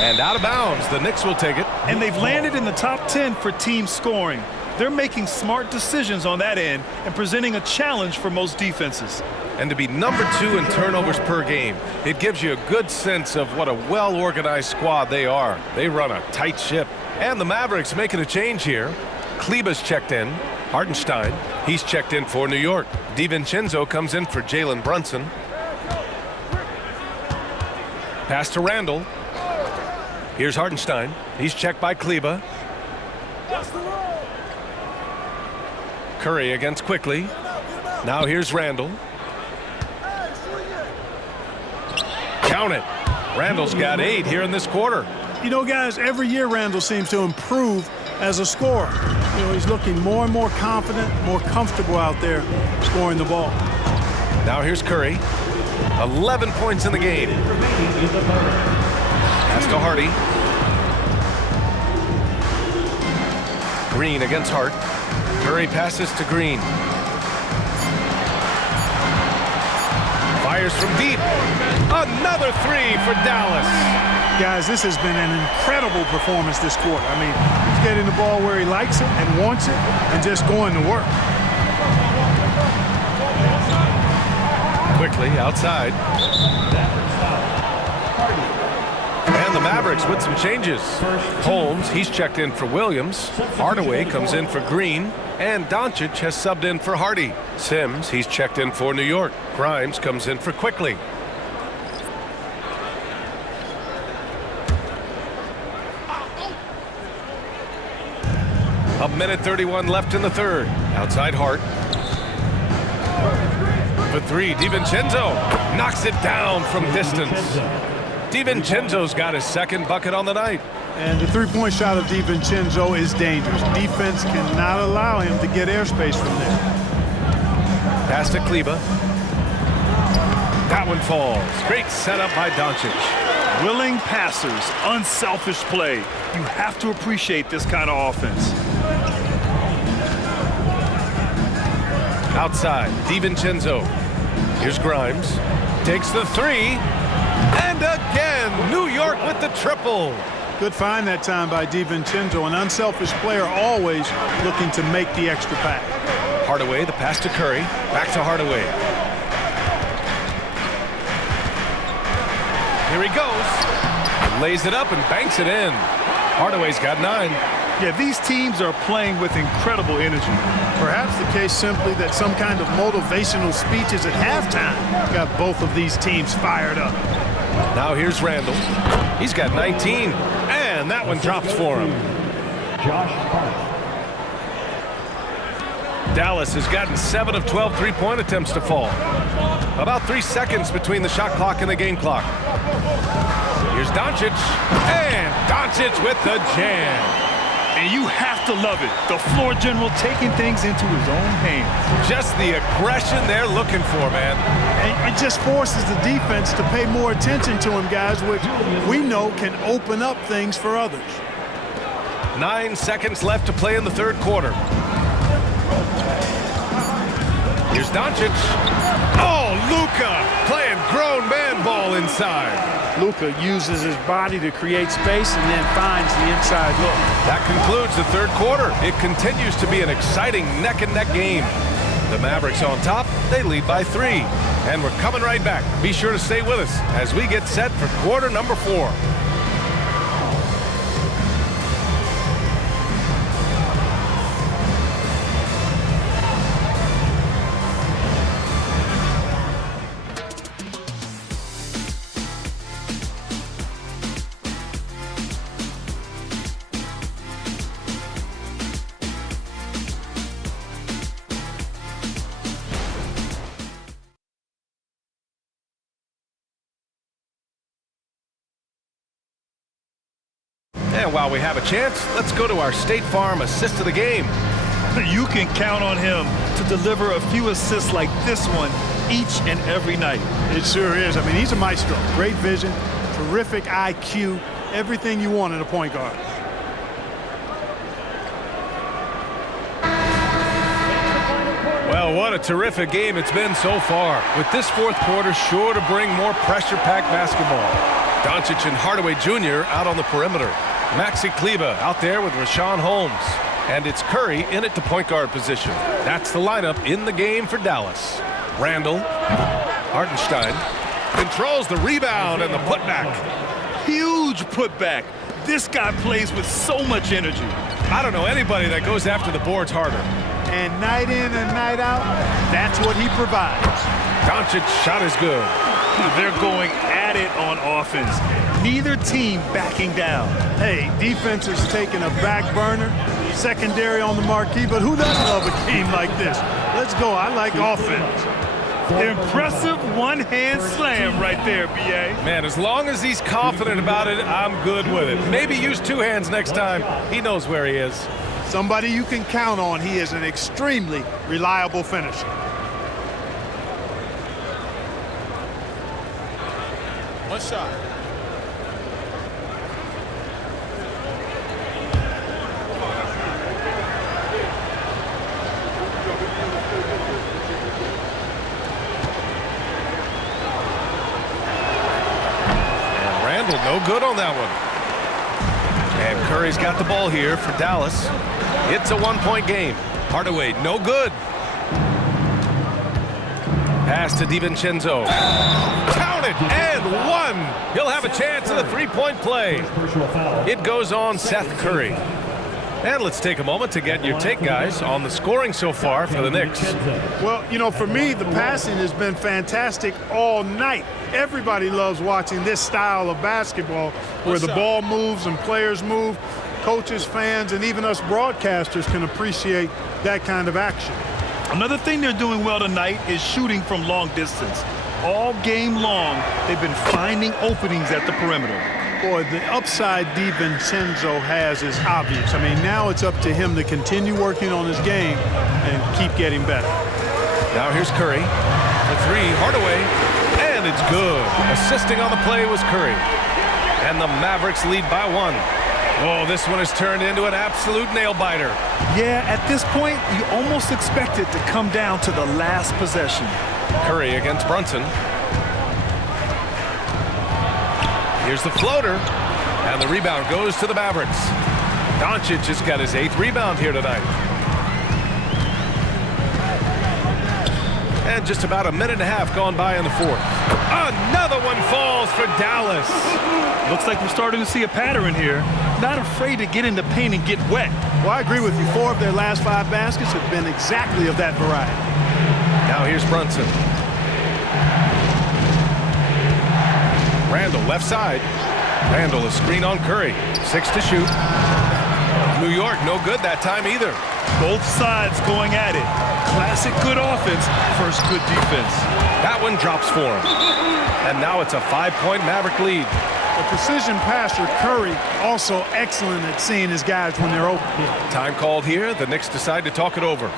And out of bounds. The Knicks will take it. And they've landed in the top 10 for team scoring. They're making smart decisions on that end and presenting a challenge for most defenses. And to be number 2 in turnovers per game, it gives you a good sense of what a well-organized squad they are. They run a tight ship. And the Mavericks making a change here. Kleber's checked in. Hartenstein, he's checked in for New York. DiVincenzo comes in for Jalen Brunson. Pass to Randall. Here's Hartenstein. He's checked by Kleber. Curry against Quickly. Now here's Randall. Count it. Randall's got 8 here in this quarter. You know, guys, every year Randall seems to improve as a scorer. You know, he's looking more and more confident, more comfortable out there scoring the ball. Now here's Curry. 11 points in the game. Pass to Hardy. Green against Hart. Curry passes to Green. Fires from deep. Another 3 for Dallas. Guys, this has been an incredible performance this quarter. I mean, he's getting the ball where he likes it and wants it and just going to work. Quickly outside. And the Mavericks with some changes. Holmes, he's checked in for Williams. Hardaway comes in for Green. And Doncic has subbed in for Hardy. Sims, he's checked in for New York. Grimes comes in for Quickly. A minute 31 left in the third. Outside Hart. For 3, DiVincenzo knocks it down from distance. DiVincenzo's got his second bucket on the night. And the three-point shot of DiVincenzo is dangerous. Defense cannot allow him to get airspace from there. Pass to Kleba. That one falls. Great setup by Doncic. Willing passers, unselfish play. You have to appreciate this kind of offense. Outside, DiVincenzo. Here's Grimes. Takes the 3. And again, New York with the triple. Good find that time by DiVincenzo. An unselfish player always looking to make the extra pass. Hardaway, the pass to Curry. Back to Hardaway. Here he goes. Lays it up and banks it in. Hardaway's got 9. Yeah, these teams are playing with incredible energy. Perhaps the case simply that some kind of motivational speeches at halftime got both of these teams fired up. Now here's Randall. He's got 19, and that one drops for him. Josh Hart. Dallas has gotten 7 of 12 three-point attempts to fall. About 3 seconds between the shot clock and the game clock. Here's Doncic, and Doncic with the jam. And you have to love it. The floor general taking things into his own hands. Just the aggression they're looking for, man. And it just forces the defense to pay more attention to him, guys, which we know can open up things for others. 9 seconds left to play in the third quarter. Here's Doncic. Oh, Luka playing grown man ball inside. Luka uses his body to create space and then finds the inside look. That concludes the third quarter. It continues to be an exciting neck-and-neck game. The Mavericks on top, they lead by 3. And we're coming right back. Be sure to stay with us as we get set for quarter number 4. And while we have a chance, let's go to our State Farm assist of the game. You can count on him to deliver a few assists like this one each and every night. It sure is. I mean, he's a maestro. Great vision, terrific IQ, everything you want in a point guard. Well, what a terrific game it's been so far. With this fourth quarter sure to bring more pressure-packed basketball. Doncic and Hardaway Jr. out on the perimeter. Maxi Kleba out there with Rashawn Holmes. And it's Curry in at the point guard position. That's the lineup in the game for Dallas. Randall, Hartenstein, controls the rebound and the putback. Huge putback. This guy plays with so much energy. I don't know anybody that goes after the boards harder. And night in and night out, that's what he provides. Doncic's shot is good. They're going at it on offense. Neither team backing down. Hey, defense is taking a back burner, secondary on the marquee, but who doesn't love a game like this? Let's go. I like offense. Impressive one-hand slam right there, B.A. Man, as long as he's confident about it, I'm good with it. Maybe use two hands next time. He knows where he is. Somebody you can count on. He is an extremely reliable finisher. One shot. No good on that one. And Curry's got the ball here for Dallas. It's a one-point game. Hardaway, no good. Pass to DiVincenzo. Count it, and one. He'll have a chance at a three-point play. It goes on Seth Curry. And let's take a moment to get your take, guys, on the scoring so far for the Knicks. Well, you know, for me, the passing has been fantastic all night. Everybody loves watching this style of basketball where the ball moves and players move. Coaches, fans, and even us broadcasters can appreciate that kind of action. Another thing they're doing well tonight is shooting from long distance. All game long, they've been finding openings at the perimeter. Boy, the upside DiVincenzo has is obvious. I mean, now it's up to him to continue working on his game and keep getting better. Now here's Curry. The three, Hardaway, and it's good. Assisting on the play was Curry. And the Mavericks lead by one. Oh, this one has turned into an absolute nail-biter. Yeah, at this point, you almost expect it to come down to the last possession. Curry against Brunson. Here's the floater, and the rebound goes to the Mavericks. Doncic has got his 8th rebound here tonight. And just about a minute and a half gone by in the fourth. Another one falls for Dallas. Looks like we're starting to see a pattern here. Not afraid to get in the paint and get wet. Well, I agree with you. 4 of their last 5 baskets have been exactly of that variety. Now here's Brunson. Randall, left side. Randall, a screen on Curry. 6 to shoot. New York, no good that time either. Both sides going at it. Classic good offense, first good defense. That one drops for him. And now it's a 5-point Maverick lead. A precision passer, Curry, also excellent at seeing his guys when they're open. Time called here. The Knicks decide to talk it over.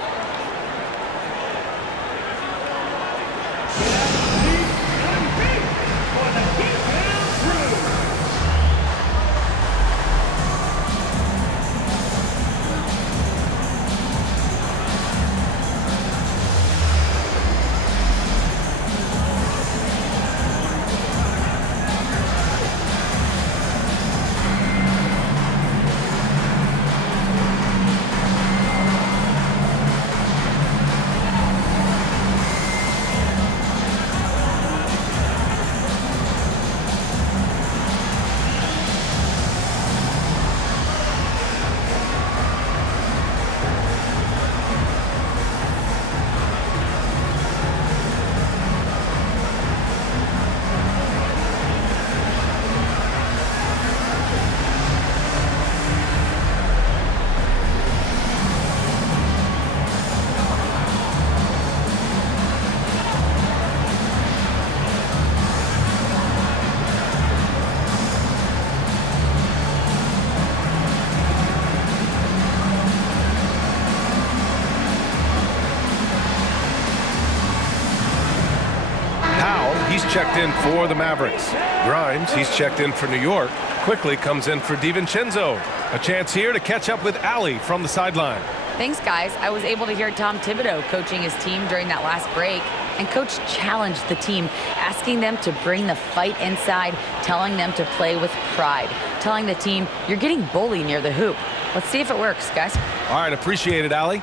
He's checked in for the Mavericks. Grimes, he's checked in for New York. Quickly comes in for DiVincenzo. A chance here to catch up with Allie from the sideline. Thanks, guys. I was able to hear Tom Thibodeau coaching his team during that last break. And Coach challenged the team, asking them to bring the fight inside, telling them to play with pride, telling the team, you're getting bullied near the hoop. Let's see if it works, guys. All right, appreciate it, Allie.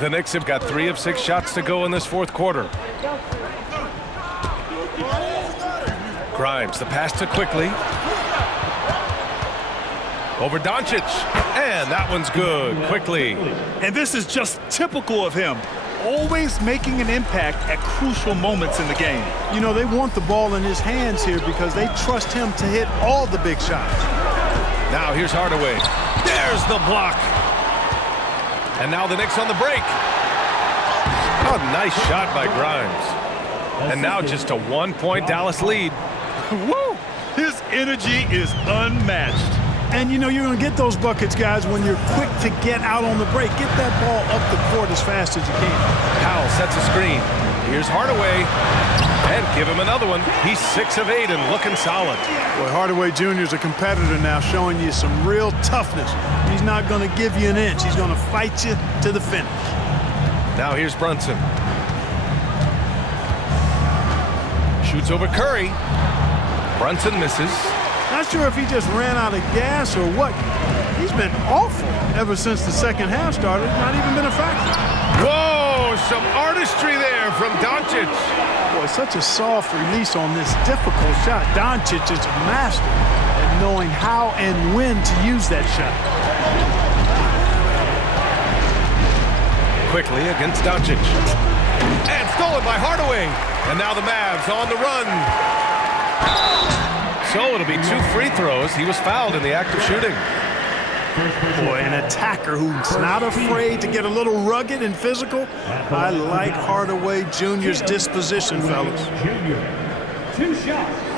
The Knicks have got 3 of 6 shots to go in this fourth quarter. Grimes, the pass to Quickly. Over Doncic, and that one's good. Quickly. And this is just typical of him. Always making an impact at crucial moments in the game. You know, they want the ball in his hands here because they trust him to hit all the big shots. Now here's Hardaway. There's the block. And now the Knicks on the break. Oh, nice shot by Grimes. And now just a 1-point Dallas lead. Woo! His energy is unmatched. And you know you're going to get those buckets, guys, when you're quick to get out on the break. Get that ball up the court as fast as you can. Powell sets a screen. Here's Hardaway. And give him another one. He's 6 of 8 and looking solid. Boy, Hardaway Jr. is a competitor now, showing you some real toughness. He's not going to give you an inch. He's going to fight you to the finish. Now here's Brunson. Shoots over Curry. Brunson misses. Not sure if he just ran out of gas or what. He's been awful ever since the second half started. Not even been a factor. Whoa, some artistry there from Doncic. Boy, such a soft release on this difficult shot. Doncic is a master at knowing how and when to use that shot. Quickly against Doncic. And stolen by Hardaway. And now the Mavs on the run. So it'll be 2 free throws. He was fouled in the act of shooting. Boy, an attacker who's not afraid to get a little rugged and physical. I like Hardaway Jr.'s disposition, fellas. 2 shots.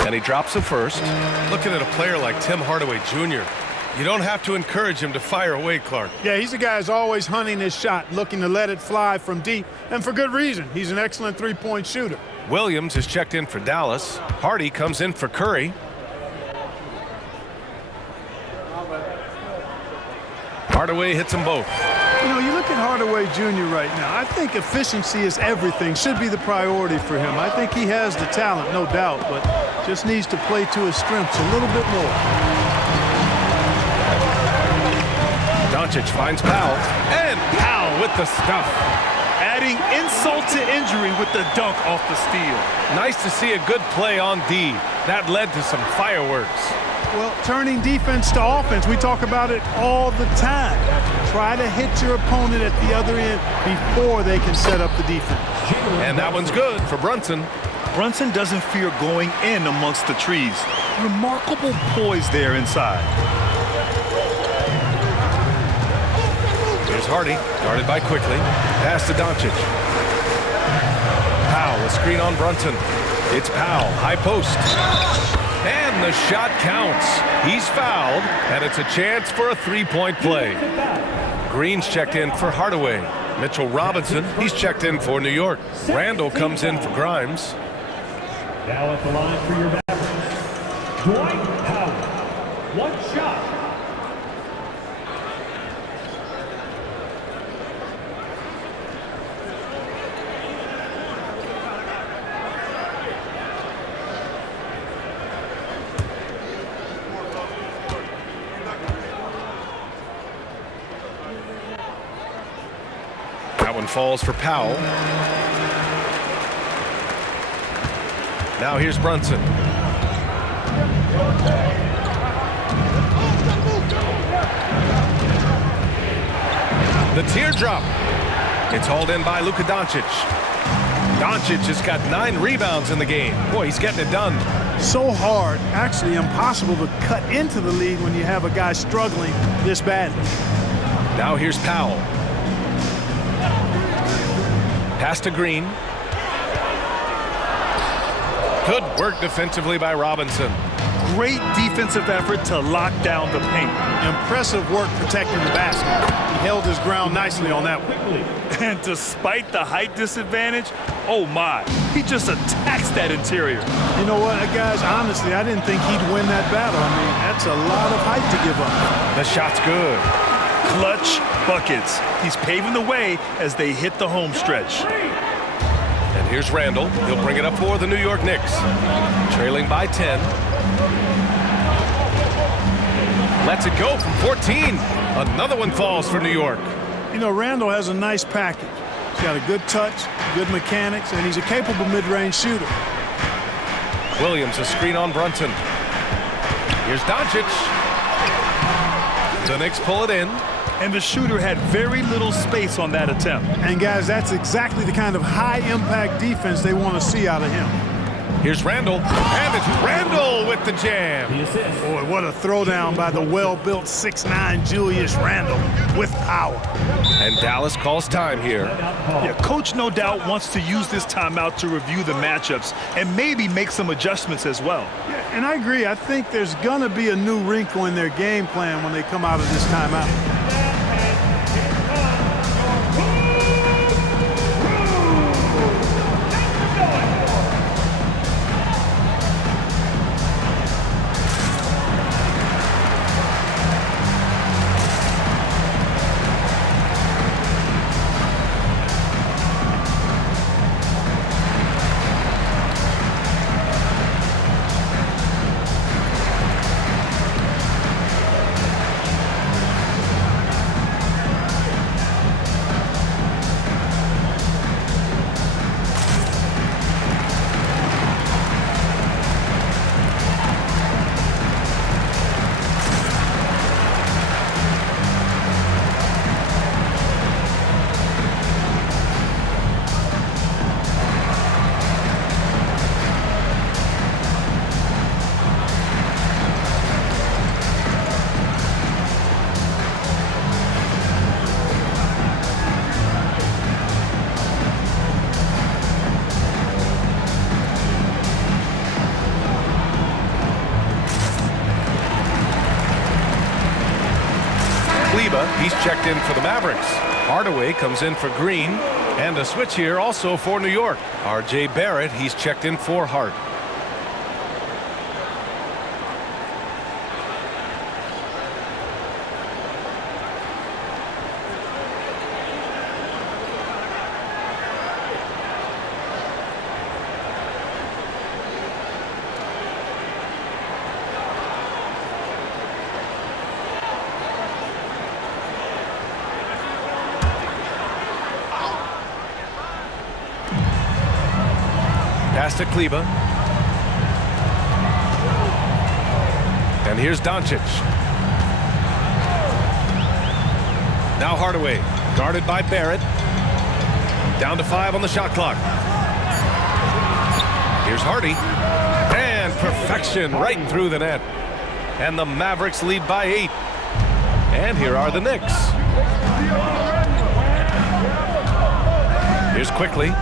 And he drops the first. Looking at a player like Tim Hardaway Jr., you don't have to encourage him to fire away, Clark. Yeah, he's a guy who's always hunting his shot, looking to let it fly from deep, and for good reason. He's an excellent three-point shooter. Williams is checked in for Dallas. Hardy comes in for Curry. Hardaway hits them both. You know, you look at Hardaway Jr. right now, I think efficiency is everything, should be the priority for him. I think he has the talent, no doubt, but just needs to play to his strengths a little bit more. Doncic finds Powell, and Powell with the stuff. Adding insult to injury with the dunk off the steal. Nice to see a good play on D. That led to some fireworks. Well, turning defense to offense, we talk about it all the time. Try to hit your opponent at the other end before they can set up the defense. And that one's good for Brunson. Brunson doesn't fear going in amongst the trees. Remarkable poise there inside. Here's Hardy, guarded by Quickly. Pass to Doncic. Powell, a screen on Brunson. It's Powell, high post. And the shot counts. He's fouled, and it's a chance for a three-point play. Green's checked in for Hardaway. Mitchell Robinson, he's checked in for New York. Randall comes in for Grimes. Now at the line for your Mavericks, Dwight Howard. 1 shot. That one falls for Powell. Now here's Brunson. The teardrop. It's hauled in by Luka Doncic. Doncic has got 9 rebounds in the game. Boy, he's getting it done. So hard, actually impossible to cut into the lead when you have a guy struggling this badly. Now here's Powell. Pass to Green. Good work defensively by Robinson. Great defensive effort to lock down the paint. Impressive work protecting the basket. He held his ground nicely on that one. And despite the height disadvantage, oh my, he just attacks that interior. You know what, guys, honestly, I didn't think he'd win that battle. I mean, that's a lot of height to give up. The shot's good. Clutch buckets. He's paving the way as they hit the home stretch. And here's Randall. He'll bring it up for the New York Knicks. Trailing by 10. Lets it go from 14. Another one falls for New York. You know, Randall has a nice package. He's got a good touch, good mechanics, and he's a capable mid-range shooter. Williams, a screen on Brunson. Here's Doncic. The Knicks pull it in. And the shooter had very little space on that attempt. And guys, that's exactly the kind of high-impact defense they want to see out of him. Here's Randall, and it's Randall with the jam. Boy, what a throwdown by the well-built 6'9" Julius Randle with power. And Dallas calls time here. Yeah, coach no doubt wants to use this timeout to review the matchups and maybe make some adjustments as well. Yeah, and I agree. I think there's going to be a new wrinkle in their game plan when they come out of this timeout. He's checked in for the Mavericks. Hardaway comes in for Green. And a switch here also for New York. R.J. Barrett, he's checked in for Hart. Pass to Kleba. And here's Doncic. Now Hardaway, guarded by Barrett. Down to 5 on the shot clock. Here's Hardy. And perfection right through the net. And the Mavericks lead by 8. And here are the Knicks. Here's Quickly.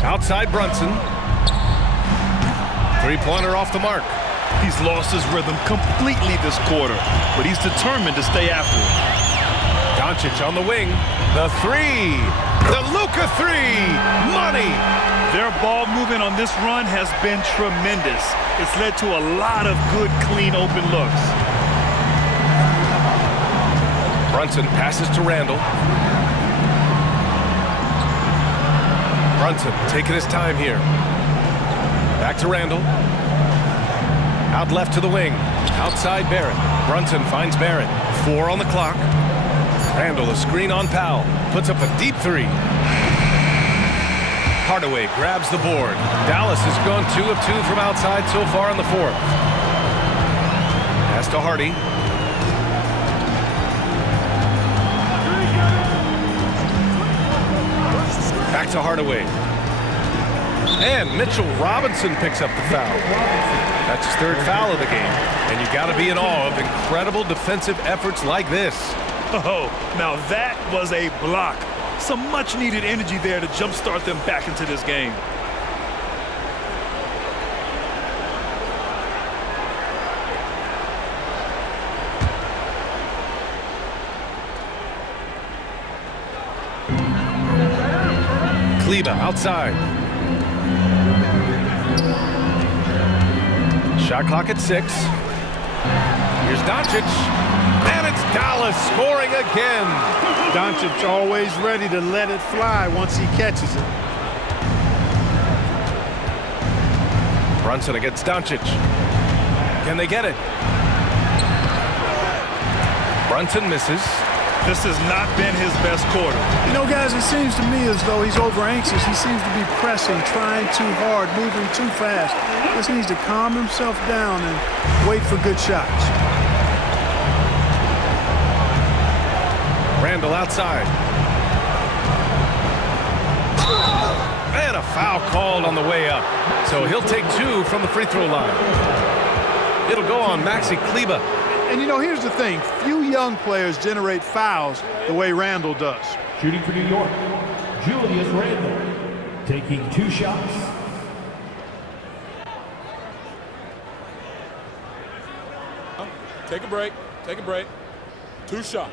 Outside Brunson. Three-pointer off the mark. He's lost his rhythm completely this quarter, but he's determined to stay after it. Doncic on the wing. The three. The Luka three. Money. Their ball movement on this run has been tremendous. It's led to a lot of good, clean, open looks. Brunson passes to Randall. Brunson taking his time here. Back to Randall. Out left to the wing. Outside Barrett. Brunson finds Barrett. 4 on the clock. Randall, a screen on Powell. Puts up a deep three. Hardaway grabs the board. Dallas has gone 2 of 2 from outside so far in the 4th. Pass to Hardy. Back to Hardaway. And Mitchell Robinson picks up the foul. That's his 3rd foul of the game. And you got to be in awe of incredible defensive efforts like this. Oh, now that was a block. Some much-needed energy there to jumpstart them back into this game. Kleba outside. Shot clock at 6. Here's Doncic. And it's Dallas scoring again. Doncic always ready to let it fly once he catches it. Brunson against Doncic. Can they get it? Brunson misses. This has not been his best quarter. You know, guys, it seems to me as though he's over-anxious. He seems to be pressing, trying too hard, moving too fast. Just needs to calm himself down and wait for good shots. Randall outside. And a foul called on the way up. So he'll take 2 from the free throw line. It'll go on Maxi Kleba. And you know, here's the thing. Few young players generate fouls the way Randall does. Shooting for New York, Julius Randle, taking 2 shots. Take a break. Take a break. 2 shots.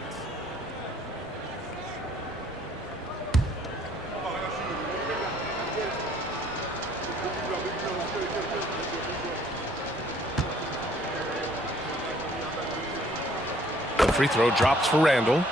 The free throw drops for Randall.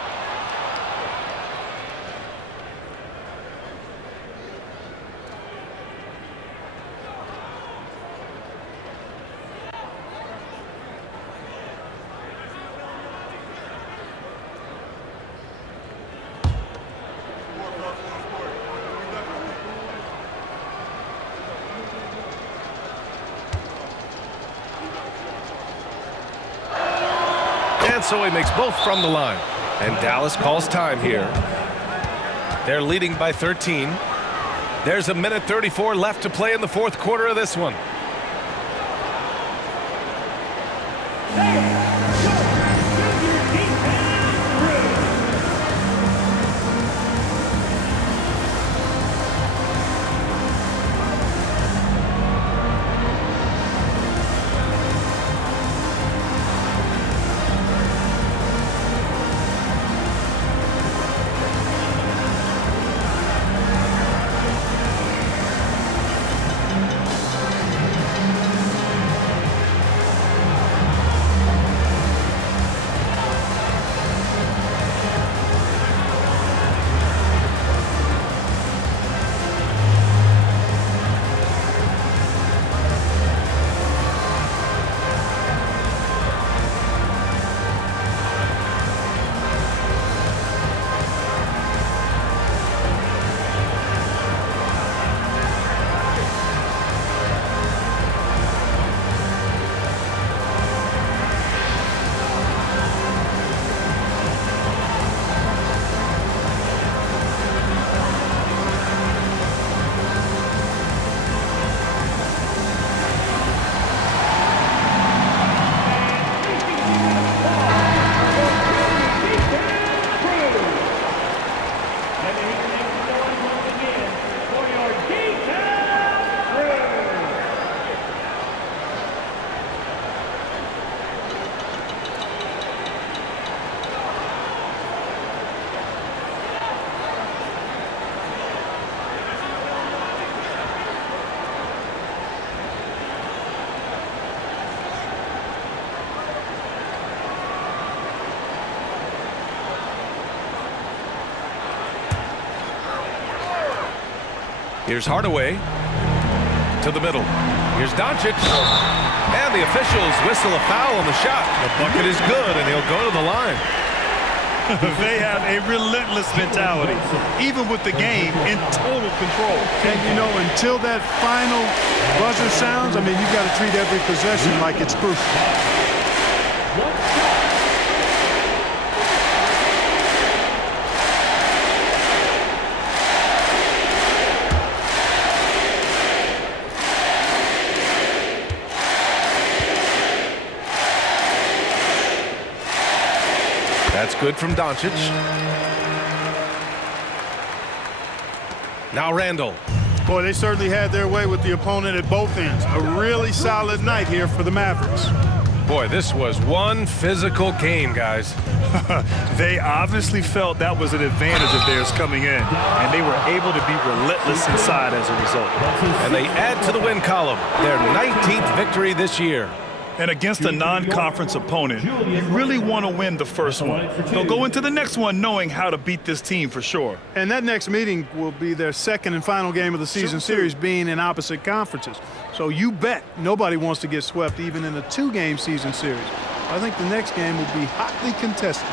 And so he makes both from the line. And Dallas calls time here. They're leading by 13. There's 1:34 left to play in the 4th quarter of this one. Here's Hardaway to the middle. Here's Doncic. And the officials whistle a foul on the shot. The bucket is good, and he'll go to the line. They have a relentless mentality, even with the game in total control. And, you know, until that final buzzer sounds, I mean, you've got to treat every possession like it's crucial. That's good from Doncic. Now Randall. Boy, they certainly had their way with the opponent at both ends. A really solid night here for the Mavericks. Boy, this was one physical game, guys. They obviously felt that was an advantage of theirs coming in, and they were able to be relentless inside as a result. And they add to the win column, their 19th victory this year. And against a non-conference opponent, you really want to win the first one. They'll go into the next one knowing how to beat this team for sure. And that next meeting will be their second and final game of the season series, being in opposite conferences. So you bet nobody wants to get swept even in a 2-game season series. I think the next game will be hotly contested.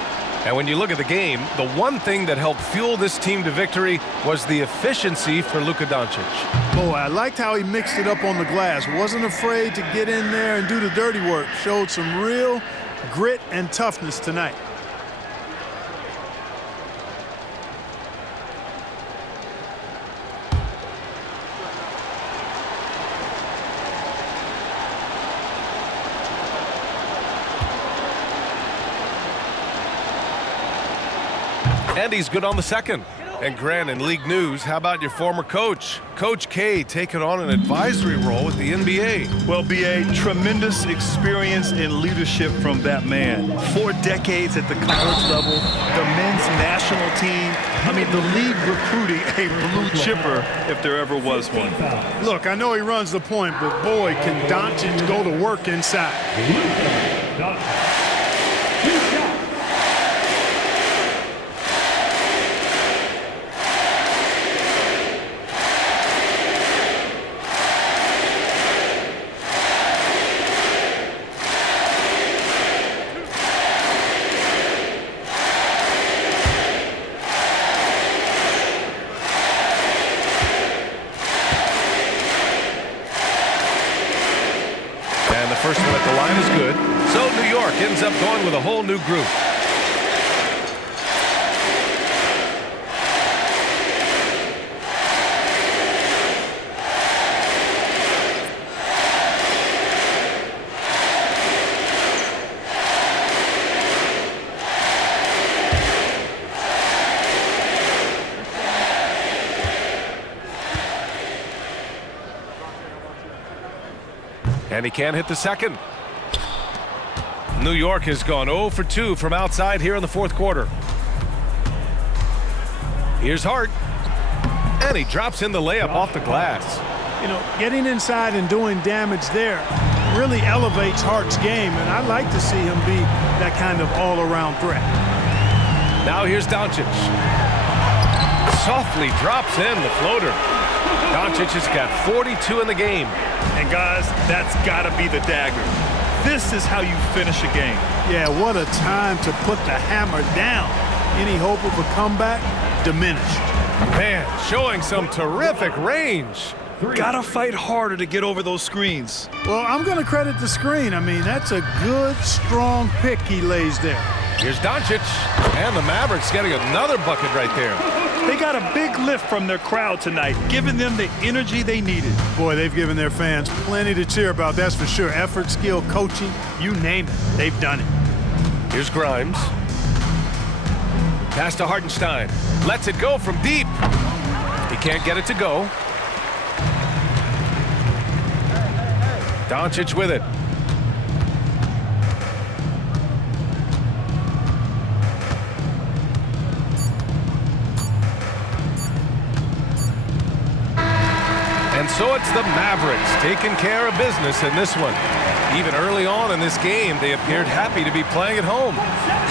And when you look at the game, the one thing that helped fuel this team to victory was the efficiency for Luka Doncic. Boy, I liked how he mixed it up on the glass. Wasn't afraid to get in there and do the dirty work. Showed some real grit and toughness tonight. And he's good on the second. And Grant, in league news, how about your former coach? Coach K taking on an advisory role with the NBA. Well, B.A., tremendous experience and leadership from that man. 4 decades at the college level, the men's national team. I mean, the league recruiting a blue chipper if there ever was one. Look, I know he runs the point, but boy, can Doncic go to work inside. First one at the line is good. So New York ends up going with a whole new group. And he can't hit the second. New York has gone 0 for 2 from outside here in the fourth quarter. Here's Hart. And he drops in the layup off the glass. You know, getting inside and doing damage there really elevates Hart's game, and I'd like to see him be that kind of all-around threat. Now here's Doncic. Softly drops in the floater. Doncic has got 42 in the game. And guys, that's got to be the dagger. This is how you finish a game. Yeah, what a time to put the hammer down. Any hope of a comeback? Diminished. Man, showing some terrific range. Gotta fight harder to get over those screens. Well, I'm going to credit the screen. I mean, that's a good, strong pick he lays there. Here's Doncic, and the Mavericks getting another bucket right there. They got a big lift from their crowd tonight, giving them the energy they needed. Boy, they've given their fans plenty to cheer about, that's for sure. Effort, skill, coaching, you name it, they've done it. Here's Grimes. Pass to Hartenstein. Lets it go from deep. He can't get it to go. Doncic with it. And so it's the Mavericks taking care of business in this one. Even early on in this game, they appeared happy to be playing at home.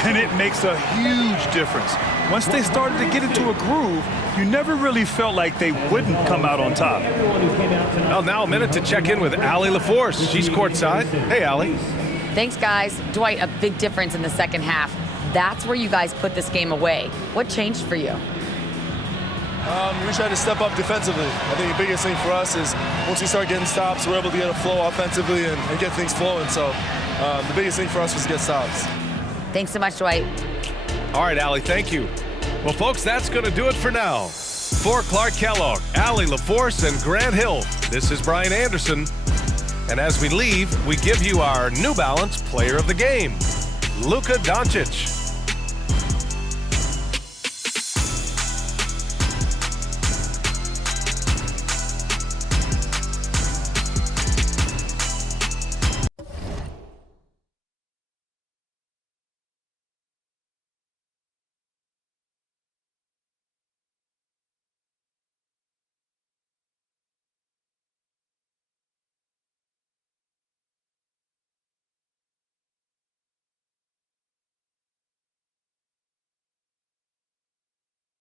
And it makes a huge difference. Once they started to get into a groove, you never really felt like they wouldn't come out on top. Well, now a minute to check in with Allie LaForce. She's courtside. Hey, Allie. Thanks, guys. Dwight, a big difference in the second half. That's where you guys put this game away. What changed for you? We tried to step up defensively. I think the biggest thing for us is once we start getting stops, we're able to get a flow offensively and get things flowing. So the biggest thing for us was to get stops. Thanks so much, Dwight. All right, Allie, thank you. Well, folks, that's going to do it for now. For Clark Kellogg, Allie LaForce, and Grant Hill, this is Brian Anderson. And as we leave, we give you our New Balance Player of the Game, Luka Doncic.